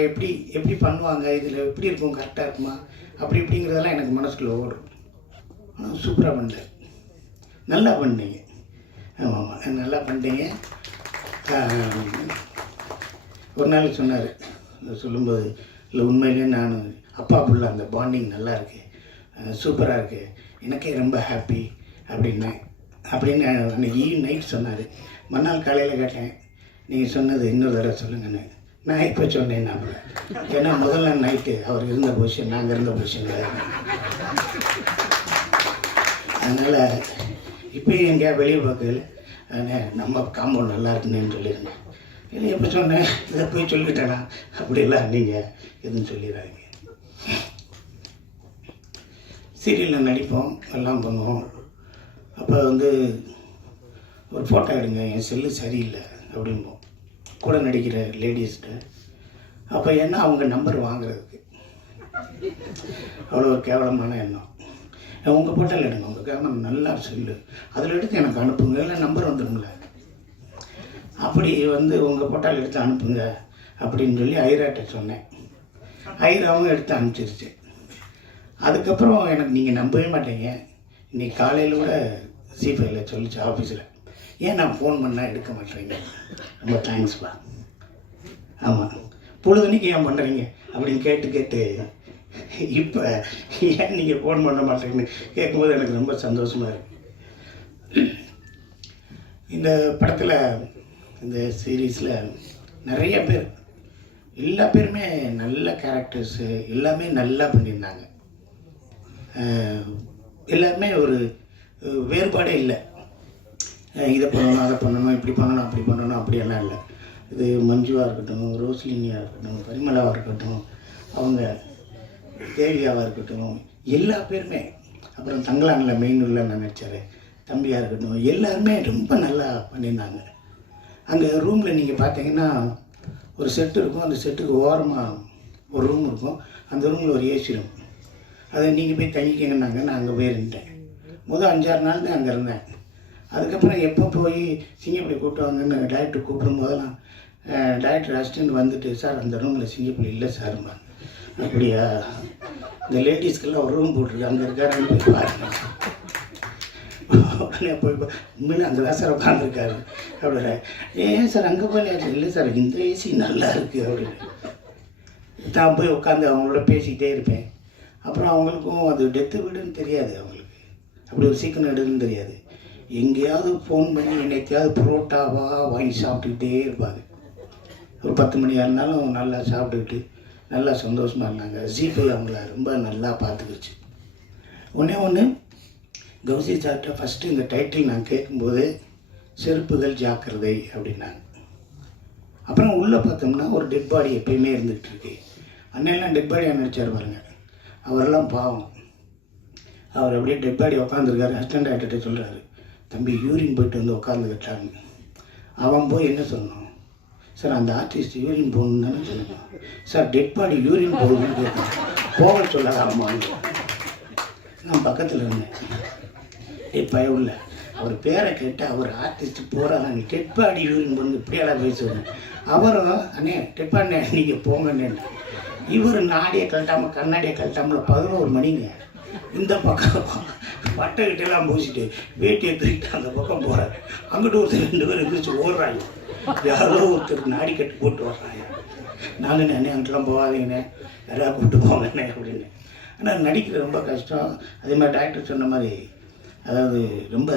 எப்படி பண்ணுவாங்க, இதில் எப்படி இருக்கும், கரெக்டாக இருக்குமா அப்படி இப்படிங்கிறதெல்லாம் எனக்கு மனசுக்குள்ளே ஓடும். ஆனால் சூப்பராக பண்ணல, நல்லா பண்ணீங்க. ஆமாம், நல்லா பண்ணிட்டீங்க. ஒரு நாள் சொன்னார், சொல்லும்போது இல்லை உண்மையிலே நான் அப்பா புள்ள அந்த பாண்டிங் நல்லா இருக்குது, சூப்பராக இருக்குது, எனக்கே ரொம்ப ஹாப்பி அப்படின்னு அன்றைக்கி நைட் சொன்னார். மறுநாள் காலையில் கேட்டேன், நீங்கள் சொன்னது இன்னொரு தடவை சொல்லுங்கன்னு. நான் இப்போ சொன்னேன் நான். ஏன்னா முதல்ல நைட்டு அவர் இருந்த பொசிஷன், நாங்கள் இருந்த பொசிஷனில். அதனால் இப்போ எங்கேயா வெளியே பார்க்கல நம்ம காம்பவுண்ட் நல்லா இருக்குன்னு சொல்லியிருந்தேன். இல்லை எப்போ சொன்னேன், இதை போய் சொல்லிட்டேனா அப்படிலாம் நீங்கள் எதுவும் சொல்லிடுறாங்க. சீரியலில் நடிப்போம், எல்லாம் பண்ணுவோம். அப்போ வந்து ஒரு ஃபோட்டோ எடுங்க, என் செல்லு சரியில்லை அப்படிம்போம் கூட நடிக்கிற லேடிஸ்கிட்ட. அப்போ என்ன அவங்க நம்பர் வாங்குறதுக்கு அவ்வளோ ஒரு கேவலமான எண்ணம். உங்கள் ஃபோட்டோவில் எடுங்க, உங்கள் கேமரா நல்லா செல்லு, அதில் எடுத்து எனக்கு அனுப்புங்க, இல்லை நம்பர் வந்துடுங்கள. அப்படி வந்து உங்கள் ஃபோட்டோவில் எடுத்து அனுப்புங்க அப்படின்னு சொல்லி ஐராட்ட சொன்னேன். ஐராவும் எடுத்து அனுப்பிச்சிருச்சு. அதுக்கப்புறம் எனக்கு நீங்கள் நம்பவே மாட்டீங்க, இன்றைக்கி காலையில் கூட C5ல சொல்லிச்சு ஆஃபீஸில், ஏன் நான் ஃபோன் பண்ணால் எடுக்க மாட்டேறீங்க, ரொம்ப தேங்க்ஸ்ப்பா. ஆமாம், பொழுதுனைக்கு ஏன் பண்ணுறீங்க அப்படின்னு கேட்டு இப்போ ஏன் நீங்கள் ஃபோன் பண்ண மாட்டேங்கன்னு கேட்கும்போது எனக்கு ரொம்ப சந்தோஷமாக இருக்குது. இந்த படத்தில், இந்த சீரீஸில் நிறைய பேர், எல்லா பேருமே நல்ல கேரக்டர்ஸு, எல்லாமே நல்லா பண்ணியிருந்தாங்க. எல்லாருமே ஒரு வேறுபாடே இல்லை, இதை பண்ணணும் அதை பண்ணணும் இப்படி பண்ணணும் அப்படி பண்ணணும் அப்படியெல்லாம் இல்லை. இது மஞ்சுவாக இருக்கட்டும், ரோஸ்லினியாக இருக்கட்டும், பரிமளாவாக இருக்கட்டும், அவங்க தேவியாவாக இருக்கட்டும், எல்லா பேருமே, அப்புறம் தங்கலானில் மெயினூரில் நான் நடித்தார் தம்பியாக இருக்கட்டும், எல்லாருமே ரொம்ப நல்லா பண்ணியிருந்தாங்க. அங்கே ரூமில் நீங்கள் பார்த்தீங்கன்னா ஒரு செட்டு இருக்கும், அந்த செட்டுக்கு ஓரமாக ஒரு ரூம் இருக்கும், அந்த ரூமில் ஒரு ஏசி ரூம். அதை நீங்கள் போய் தங்கிக்கங்கன்னாங்க, நான் அங்கே போய் இருந்துட்டேன். முதல் 5-6 நாள் தான் அங்கே இருந்தேன். அதுக்கப்புறம் எப்போ போய் சிங்கப்பள்ளி கூப்பிட்டு டைரக்டர் கூப்பிடும் போதெல்லாம் டைரக்டர் அசிஸ்டன்ட் வந்துட்டு, சார் அந்த ரூமில் சிங்கப்பள்ளி இல்லை சார்மா. அப்படியா, இந்த லேடிஸ்க்கெல்லாம் ஒரு ரூம் போட்டிருக்கு, அங்கே இருக்காருன்னு போய் பாருங்க. உடனே போய் உண்மையிலே அங்கே தான் சார் உட்காந்துருக்காரு அப்படின்னா, ஏன் சார் அங்கே போய் இல்லை சார் இந்த ஏசி நல்லா இருக்குது அப்படின்னு. நான் போய் உட்காந்து அவங்களோட பேசிக்கிட்டே இருப்பேன். அப்புறம் அவங்களுக்கும் அது டெத்து வீடுன்னு தெரியாது, அவங்களுக்கு அப்படி ஒரு சீக்கிரம் எடுன்னு தெரியாது. எங்கேயாவது ஃபோன் பண்ணி என்னைக்காவது புரோட்டாவாக வாங்கி சாப்பிட்டுக்கிட்டே இருப்பாங்க. ஒரு 10 மணியாக இருந்தாலும் நல்லா சாப்பிட்டுக்கிட்டு நல்லா சந்தோஷமாக இருந்தாங்க. C5 அவங்கள ரொம்ப நல்லா பார்த்துக்கிடுச்சு. ஒன்று கௌசி சார்ட்ட ஃபஸ்ட்டு இந்த டைட்டில் நான் கேட்கும்போது செருப்புகள் ஜாக்கிரதை அப்படின்னாங்க. அப்புறம் உள்ளே பார்த்தோம்னா ஒரு டெட் பாடி எப்பயுமே இருந்துகிட்ருக்கு. அண்ணெல்லாம் டெட் பாடியாக நடிச்சார் பாருங்க, அவரெல்லாம் பாவம். அவர் அப்படியே டெட் பாடி உட்காந்துருக்காரு. அசிஸ்டன்ட் டைரக்டர்கிட்ட சொல்கிறாரு, தம்பி யூரின் போயிட்டு வந்து உட்காந்துக்கிட்டாங்க. அவன் போய் என்ன சொல்லணும், சார் அந்த ஆர்டிஸ்ட் யூரின் போகணுன்னு தானே சொல்லணும். சார் டெட் பாடி யூரின் போகணுன்னு கேட்கணும், போக சொல்லாதாமா. நான் பக்கத்தில் இருந்தேன், பயம் இல்லை, அவர் பேரை கேட்டு அவர் ஆர்டிஸ்ட் போகிறாங்க, டெட் பாடி யூரின் போகணும் இப்படியெல்லாம் பேசுவேன். அவரும் அண்ணே டெட் பாடி நீங்கள் போங்கண்ணே. இவர் நாடியை கழட்டாமல் கண்ணாடியை கழட்டாமல் 11 மணிங்க இந்த பக்கம் பட்டைக்கிட்டெல்லாம் பூசிட்டு வேட்டியை தூக்கிட்டு அந்த பக்கம் போகிறாரு. அங்கிட்டு ஒருத்தர் 2 பேர் எந்திரிச்சு ஓடுறாங்க. யாரோ ஒருத்தர் நாடி கட்டு போட்டு வர்றாங்க. நானும் அண்ணே அங்கிட்டலாம் போகாதீங்கண்ணே, யாராவது கூப்பிட்டு போங்கண்ணே அப்படின்னு. ஆனால் நடிக்கிறது ரொம்ப கஷ்டம். அதே மாதிரி டாக்டர் சொன்ன மாதிரி, அதாவது ரொம்ப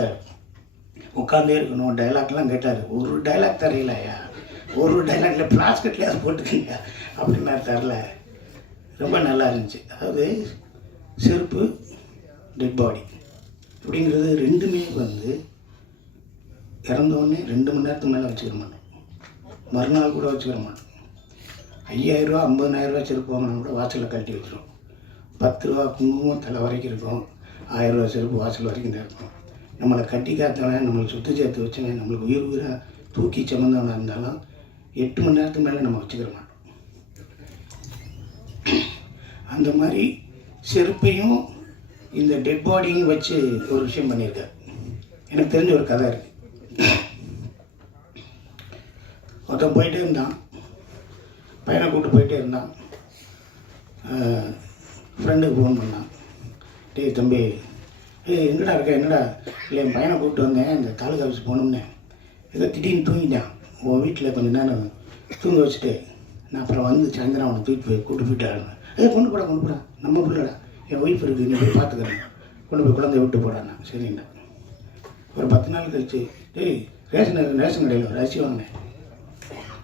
உட்காந்தே இருக்கணும். டைலாக்லாம் கேட்டார். ஒரு டைலாக் தரையிலையா, ஒரு டைலாக்ல பிளாஸ்கெட்லேயாவது போட்டுக்கங்க அப்படின்னா தரல. ரொம்ப நல்லா இருந்துச்சு. அதாவது செருப்பு, டெட் பாடி அப்படிங்கிறது ரெண்டுமே வந்து இறந்தோடனே 2 மணி நேரத்துக்கு மேலே வச்சுக்கிற மாட்டோம். மறுநாள் கூட வச்சுக்கிற மாட்டோம். 5000 ரூபா 50,000 ரூபா செருப்பு வாங்கினா கூட வாசலில் கட்டி வச்சிடும். 10 ரூபா குங்குமம் தலை வரைக்கும் இருக்கும். 1000 ரூபா செருப்பு வாசல் வரைக்கும் தான் இருக்கும். நம்மளை கட்டி காத்தவன், நம்மளை சுற்றி சேர்த்து வச்சவன், நம்மளுக்கு உயிராக தூக்கி சுமந்தவனாக இருந்தாலும் 8 மணி நேரத்துக்கு மேலே நம்ம வச்சுக்கிற மாட்டோம். அந்த மாதிரி செருப்பையும் இந்த டெட் பாடியும் வச்சு ஒரு விஷயம் பண்ணியிருக்காரு. எனக்கு தெரிஞ்ச ஒரு கதை இருக்குது. ஒருத்தன் போயிட்டே இருந்தான், பையனை கூப்பிட்டு போயிட்டே இருந்தான். ஃப்ரெண்டுக்கு ஃபோன் பண்ணான். டேய் தம்பி, எங்கடா இருக்க, என்னடா? இல்லை, என் பையனை கூப்பிட்டு வந்தேன், இந்த தாலுகா ஆஃபீஸ் போகணும்னே. ஏதோ திடீர்னு தூங்கிட்டான். உன் வீட்டில் கொஞ்சம் நேரம் தூங்க வச்சுட்டு நான் அப்புறம் வந்து சாயந்தரம் அவனை தூக்கி போய் கூப்பிட்டு போயிட்டாருன்னு. கொண்டு போடா, நம்ம பிள்ளைடா, என் ஒய்ஃப் இருக்குது, நீ போய் பார்த்துக்கிறேன், கொண்டு போய் குழந்தைய விட்டு போடாண்ணா. சரிங்கண்ணா. ஒரு 10 நாள் கழிச்சு, டேய் ரேஷன் கடையில் ஒரு அரிசி வாங்கினேன்,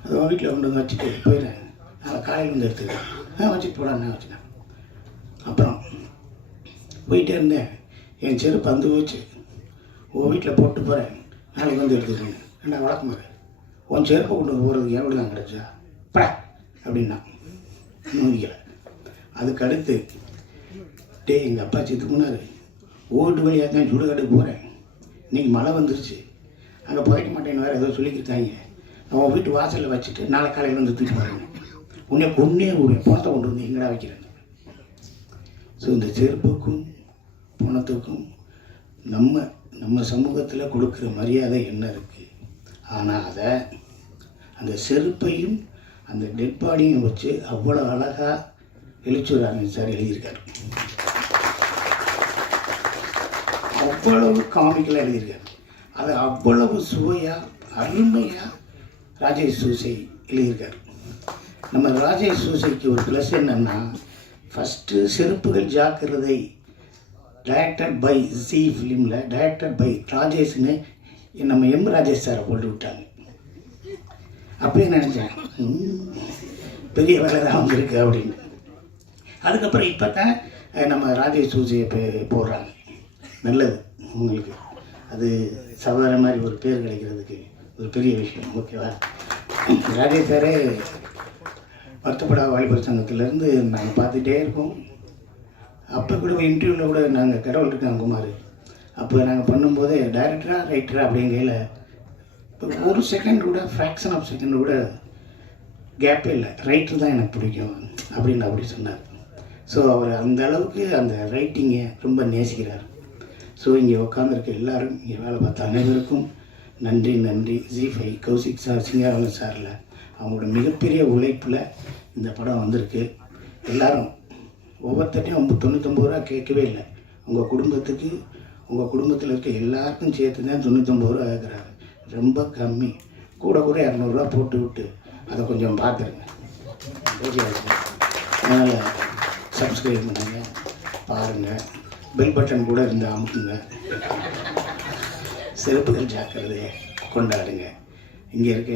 அது உன் வீட்டில் கொண்டு வந்து வச்சுட்டு போயிடுறேன், நாளை காலையில் வந்து எடுத்துக்கிறேன், வச்சுட்டு போடாண்ணா வச்சுனேன். அப்புறம் போயிட்டே இருந்தேன். என் செருப்பு வந்து போச்சு, உன் வீட்டில் போட்டு போகிறேன், நாளைக்கு வந்து எடுத்துக்கிறேன். என்ன வழக்கமாக உன் செருப்பை கொண்டு வந்து போகிறதுக்கு என் வீடு தான் கிடச்சா பட அப்படின்னா நோதிக்கலை. அதுக்கு அடுத்து, டே எங்கள் அப்பா செத்து போனார், ஓட்டு வழியாக தான் சுடுகாட்டுக்கு போகிறேன், இன்றைக்கி மழை வந்துருச்சு, அங்கே புதைக்க மாட்டேன்னு வேறு ஏதோ சொல்லிக்கிட்டாங்க, அவன் வீட்டு வாசலில் வச்சுட்டு நாளை காலையில் வந்து தூக்கி போகிறேன், உன்னை கொன்னே விடுவேன், பணத்தை கொண்டு வந்து எங்கடா வைக்கிறேன். ஸோ இந்த செருப்புக்கும் பணத்துக்கும் நம்ம சமூகத்தில் கொடுக்குற மரியாதை என்ன இருக்குது. ஆனால் அதை அந்த செருப்பையும் அந்த டெட் பாடியும் வச்சு அவ்வளோ அழகாக எழுச்சூர் அரவிந்த் சார் எழுதியிருக்காரு. அவ்வளவு காமிக்கலாக எழுதியிருக்காரு. அதை அவ்வளவு சுவையாக அருமையாக ராஜேஷ் சூசை எழுதியிருக்காரு. நம்ம ராஜேஷ் சூசைக்கு ஒரு ப்ளஸ் என்னென்னா, ஃபஸ்ட்டு செருப்புகள் ஜாக்கிரதை டைரக்டட் பை ஜி ஃபிலிமில் டைரக்டட் பை ராஜேஷ்னு நம்ம ராஜேஷ் சாரை போட்டு விட்டாங்க. அப்பயே நினச்சேன், பெரிய வேலை தான் வந்திருக்கு அப்படின்னு. அதுக்கப்புறம் இப்போ தான் நம்ம ராஜேஷ் சூசையை போடுறாங்க. நல்லது உங்களுக்கு, அது சாதாரண மாதிரி ஒரு பேர் கிடைக்கிறதுக்கு ஒரு பெரிய விஷயம். ஓகேவா? ராஜேஷ் சாரே வருத்தப்படா வாலிபர் சங்கத்திலேருந்து நாங்கள் பார்த்துட்டே இருக்கோம். அப்போ கூட இன்டர்வியூவில் கூட நாங்கள் கடவுள் இருக்காங்க குமார், அப்போ நாங்கள் பண்ணும்போது டைரக்டரா ரைட்டரா அப்படிங்கையில் இப்போ ஒரு செகண்ட் கூட ஃப்ராக்ஷன் ஆஃப் செகண்ட் கூட கேப்பே இல்லை, ரைட்டர் தான் எனக்கு பிடிக்கும் அப்படின்னு அப்படி சொன்னார். ஸோ அவர் அந்த அளவுக்கு அந்த ரைட்டிங்கை ரொம்ப நேசிக்கிறார். ஸோ இங்கே உட்காந்துருக்க எல்லோரும், இங்கே வேலை பார்த்த அனைவருக்கும் நன்றி. ஜி5 கௌசிக் சார், சிங்காரவன் சாரில் அவங்களோட மிகப்பெரிய உழைப்பில் இந்த படம் வந்திருக்கு. எல்லோரும் ஒவ்வொருத்தையும் 99 ரூபா கேட்கவே இல்லை. உங்கள் குடும்பத்துக்கு, உங்கள் குடும்பத்தில் இருக்க எல்லாருக்கும் சேர்த்து தான் 99 ரூபா கேட்குறாரு. ரொம்ப கம்மி. கூட 200 ரூபா போட்டு விட்டு அதை கொஞ்சம் பார்த்துருங்க. ஓகே, அதனால் சப்ஸ்கிரைப் பண்ணுங்கள், பாருங்கள், பெல் பட்டன் கூட இருந்தால் அமுக்குங்க. செருப்புகள் ஜாக்கிரதையை கொண்டாடுங்க. இங்கே இருக்க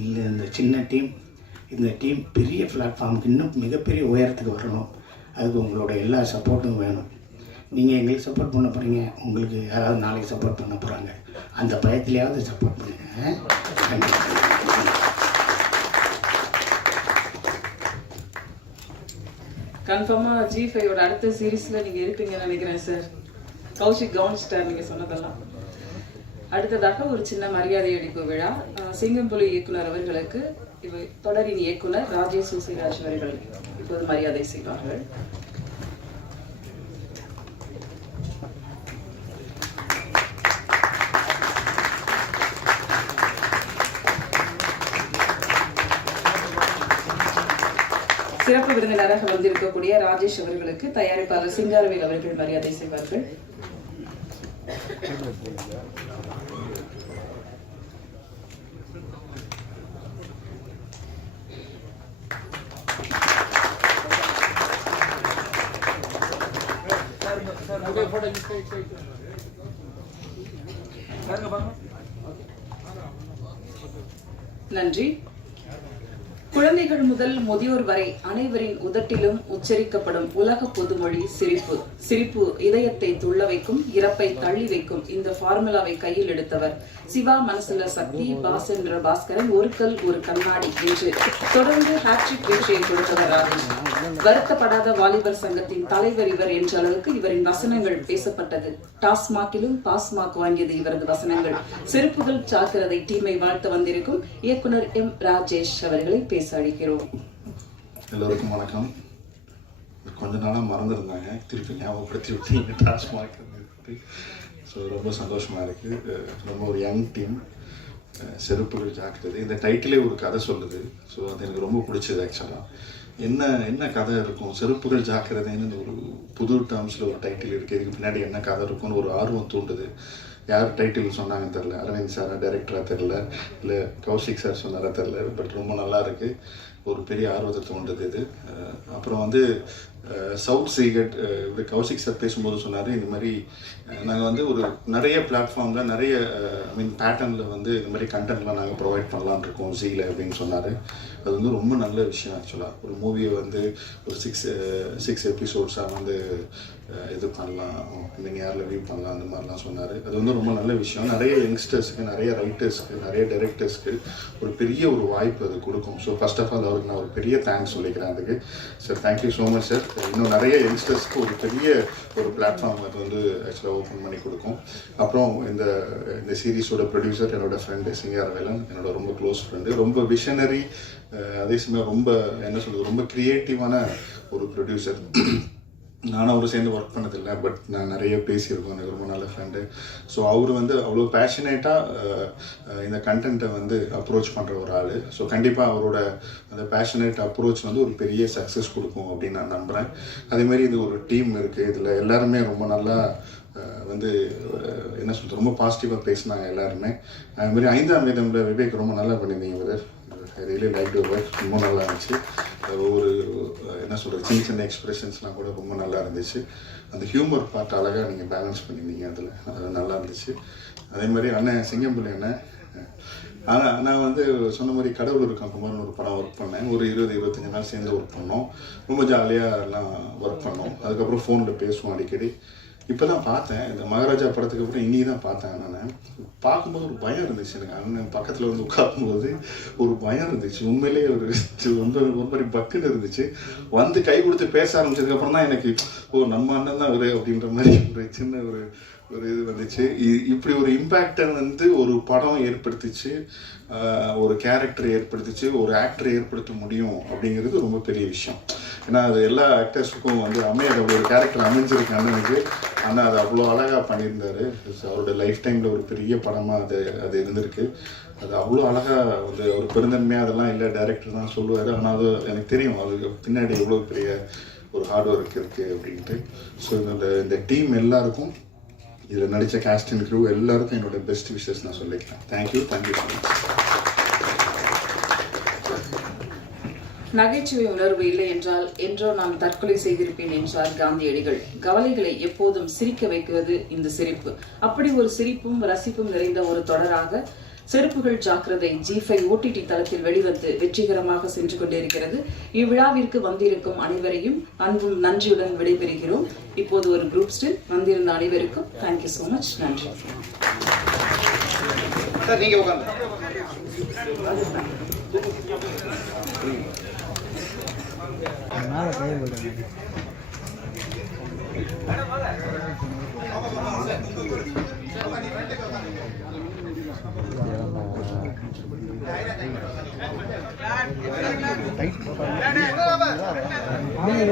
இந்த சின்ன டீம், இந்த டீம் பெரிய பிளாட்ஃபார்முக்கு இன்னும் மிகப்பெரிய உயரத்துக்கு வரணும். அதுக்கு உங்களோட எல்லா சப்போர்ட்டும் வேணும். நீங்கள் எங்களுக்கு சப்போர்ட் பண்ண போகிறீங்க, உங்களுக்கு யாராவது நாளைக்கு சப்போர்ட் பண்ண போகிறாங்க, அந்த பயத்திலேயாவது சப்போர்ட் பண்ணுங்கள். கன்ஃபார்மாக ஜி5யோட அடுத்த சீரீஸில் நீங்கள் இருப்பீங்கன்னு நினைக்கிறேன் சார். கௌஷிக் கவனிச்சிட்டார் நீங்கள் சொன்னதெல்லாம். அடுத்ததாக ஒரு சின்ன மரியாதை அளிப்பு விழா. சிங்கம்புலி இயக்குனர் அவர்களுக்கு தொடரின் இயக்குனர் ராஜேஷ் சூசைராஜ் அவர்கள் இப்போது மரியாதை செய்வார்கள். சிறப்பு விருந்தினராக வந்திருக்கக்கூடிய ராஜேஷ் அவர்களுக்கு தயாரிப்பாளர் சிங்காரவேல் அவர்கள் மரியாதை செய்வார்கள். நன்றி. குழந்தைகள் முதல் முதியோர் வரை அனைவரின் உதட்டிலும் உச்சரிக்கப்படும் உலக பொதுமொழி சிரிப்பு. சிரிப்பு இதயத்தை துள்ள வைக்கும், இறப்பை தள்ளி வைக்கும். இந்த ஃபார்முலாவை கையில் எடுத்தவர் சிவா மனசுல சக்தி, பாஸ் என்ற பாஸ்கரன், ஒரு கல் ஒரு கண்ணாடி என்று தொடர்ந்து ஹாட்ரிக் வெற்றியை கொடுத்தவர் ராஜேஷ். வருத்தப்படாத வாலிபர் சங்கத்தின் தலைவர் இவர் என்ற அளவுக்கு இவரின் வசனங்கள் பேசப்பட்டது. டாஸ்மாகிலும் பாஸ்மாக் வாங்கியது இவரது வசனங்கள். செருப்புகள் ஜாக்கிரதை டீமை வாழ்த்த வந்திருக்கும் இயக்குனர் எம். ராஜேஷ் அவர்களை பேச அழைக்கிறோம். எல்லோருக்கும் வணக்கம். கொஞ்ச நாளாக மறந்துருந்தாங்க, திருப்பி ஞாபகப்படுத்தி விட்டீங்க டாஸ்மாக். ஸோ ரொம்ப சந்தோஷமாக இருக்குது. ரொம்ப ஒரு யங் டீம். செருப்புகள் ஜாக்கிரதை இந்த டைட்டிலே ஒரு கதை சொல்லுது. ஸோ அது எனக்கு ரொம்ப பிடிச்சது. ஆக்சுவலாக என்ன கதை இருக்கும், செருப்புகள் ஜாக்கிரதைன்னு ஒரு புது டேர்ம்ஸில் ஒரு டைட்டில் இருக்குது. இதுக்கு பின்னாடி என்ன கதை இருக்கும்னு ஒரு ஆர்வம் தூண்டுது. யார் டைட்டில் சொன்னாங்கன்னு தெரில, அரவிந்த் சாரா டைரக்டராக தெரில, இல்லை கௌஷிக் சார் சொன்னாரா தெரில. பட் ரொம்ப நல்லா இருக்குது, ஒரு பெரிய ஆர்வத்தை தோன்றுது இது. அப்புறம் வந்து சவுத் சீகட் கௌஷிக் சார் பேசும்போது சொன்னார், இந்த மாதிரி நாங்கள் வந்து ஒரு நிறைய பிளாட்ஃபார்மில் நிறைய பேட்டர்னில் வந்து இந்த மாதிரி கண்டென்ட்லாம் நாங்கள் ப்ரொவைட் பண்ணலான் இருக்கோம் ஜீல அப்படின்னு சொன்னார். அது வந்து ரொம்ப நல்ல விஷயம். ஆக்சுவலாக ஒரு மூவியை வந்து ஒரு சிக்ஸ் எபிசோட்ஸாக வந்து இது பண்ணலாம், நீங்கள் யாரில் வியூ பண்ணலாம், அந்த மாதிரிலாம் சொன்னார். அது வந்து ரொம்ப நல்ல விஷயம். நிறைய யங்ஸ்டர்ஸ்க்கு, நிறைய ரைட்டர்ஸ்க்கு, நிறைய டைரக்டர்ஸ்க்கு ஒரு பெரிய ஒரு வாய்ப்பு அது கொடுக்கும். ஸோ ஃபர்ஸ்ட் ஆஃப் ஆல் அவருக்கு நான் ஒரு பெரிய தேங்க்ஸ் சொல்லிக்கிறேன் அதுக்கு. Sir thank you so much sir. இன்னும் நிறைய யங்ஸ்டர்ஸ்க்கு ஒரு பெரிய ஒரு பிளாட்ஃபார்ம் அது வந்து ஆக்சுவலாக ஓப்பன் பண்ணி கொடுக்கும். அப்புறம் இந்த சீரீஸோட ப்ரொடியூசர் என்னோட ஃப்ரெண்டு சிங்காரவேலன், என்னோட ரொம்ப க்ளோஸ் ஃப்ரெண்டு, ரொம்ப விஷனரி, அதே சமயம் ரொம்ப என்ன சொல்கிறது, ரொம்ப க்ரியேட்டிவான ஒரு ப்ரொடியூசர். நானும் அவரு சேர்ந்து ஒர்க் பண்ணதில்லை, பட் நான் நிறைய பேசியிருக்கோம். எனக்கு ரொம்ப நல்ல ஃப்ரெண்டு. ஸோ அவர் வந்து அவ்வளோ பேஷனேட்டாக இந்த கண்டென்ட்டை வந்து அப்ரோச் பண்ணுற ஒரு ஆள். ஸோ கண்டிப்பாக அவரோட அந்த பேஷனேட் அப்ரோச் வந்து ஒரு பெரிய சக்ஸஸ் கொடுக்கும் அப்படின்னு நான் நம்புகிறேன். அதேமாதிரி இது ஒரு டீம் இருக்குது, இதில் எல்லாருமே ரொம்ப நல்லா வந்து என்ன சொல்கிறது, ரொம்ப பாசிட்டிவாக பேசினாங்க எல்லாருமே. அதுமாதிரி 5ஆம் வேதம்ல விவேக் ரொம்ப நல்லா பண்ணியிருந்தீங்க brother. I really like to work. ரொம்ப நல்லா இருந்துச்சு. ஒரு என்ன சொல்கிறது, சின்ன சின்ன எக்ஸ்பிரஷன்ஸ்லாம் கூட ரொம்ப நல்லா இருந்துச்சு. அந்த ஹியூமர் பார்ட் அழகாக நீங்கள் பேலன்ஸ் பண்ணியிருந்தீங்க, அது நல்லா இருந்துச்சு. அதே மாதிரி அண்ணன் சிங்கம்புலி அண்ணன், ஆனால் நான் வந்து சொன்ன மாதிரி கடவுளூர் கம்பமான்னு ஒரு படம் ஒர்க் பண்ணேன். ஒரு 20-25 நாள் சேர்ந்து ஒர்க் பண்ணோம். ரொம்ப ஜாலியாக எல்லாம் ஒர்க் பண்ணோம். அதுக்கப்புறம் ஃபோனில் பேசுவோம் அடிக்கடி. இப்போ தான் பார்த்தேன், இந்த மகாராஜா படத்துக்கு அப்புறம் இன்னி தான் பார்த்தேன். நான் பார்க்கும்போது ஒரு பயம் இருந்துச்சு எனக்கு. அண்ணன் பக்கத்தில் வந்து உட்காரும்போது ஒரு பயம் இருந்துச்சு. உண்மையிலேயே ஒரு மாதிரி பக்குன்னு இருந்துச்சு. வந்து கை கொடுத்து பேச ஆரம்பிச்சதுக்கப்புறம் தான் எனக்கு நம்ம அண்ணன் தான் ஒரு அப்படின்ற மாதிரி ஒரு சின்ன ஒரு இது வந்துச்சு. இப்படி ஒரு இம்பேக்டை வந்து ஒரு படம் ஏற்படுத்திச்சு, ஒரு கேரக்டர் ஏற்படுத்திச்சு, ஒரு ஆக்டரை ஏற்படுத்த முடியும் அப்படிங்கிறது ரொம்ப பெரிய விஷயம். ஏன்னா அது எல்லா ஆக்டர்ஸுக்கும் வந்து அமையாது. அப்படி ஒரு கேரக்டர் அமைஞ்சிருக்கு அண்ணனுக்கு. ஆனால் அது அவ்வளோ அழகாக பண்ணியிருந்தாரு. அவரோட லைஃப் டைமில் ஒரு பெரிய படமாக அது இருந்திருக்கு. அது அவ்வளோ அழகாக வந்து ஒரு பெருந்தன்மையாக அதெல்லாம் இல்லை, டைரக்டர் தான் சொல்லுவார். ஆனால் அது எனக்கு தெரியும், அதுக்கு பின்னாடி எவ்வளோ பெரிய ஒரு ஹார்ட் ஒர்க் இருக்குது அப்படின்ட்டு. ஸோ இந்த டீம் எல்லாருக்கும், இதில் நடித்த காஸ்ட் அண்ட் க்ரூ எல்லாருக்கும் என்னோட பெஸ்ட் விஷஸ் நான் சொல்லிக்கிறேன். Thank you so much. நகைச்சுவை உணர்வு இல்லை என்றால் என்றோ நான் தற்கொலை செய்திருப்பேன் என்றார் காந்தியடிகள். கவலைகளை எப்போதும் சிரிக்க வைக்குவது இந்த சிரிப்பு. அப்படி ஒரு சிரிப்பும் ரசிப்பும் நிறைந்த ஒரு தொடராக செருப்புகள் ஜாக்கிரதை G5 OTT தளத்தில் வெளிவந்து வெற்றிகரமாக சென்று கொண்டிருக்கிறது. இவ்விழாவிற்கு வந்திருக்கும் அனைவரையும் அன்பும் நன்றியுடன் விடைபெறுகிறோம். இப்போது ஒரு குரூப் ஸ்டில் வந்திருந்த அனைவருக்கும் தேங்க்யூ ஸோ மச். நன்றி. நீங்க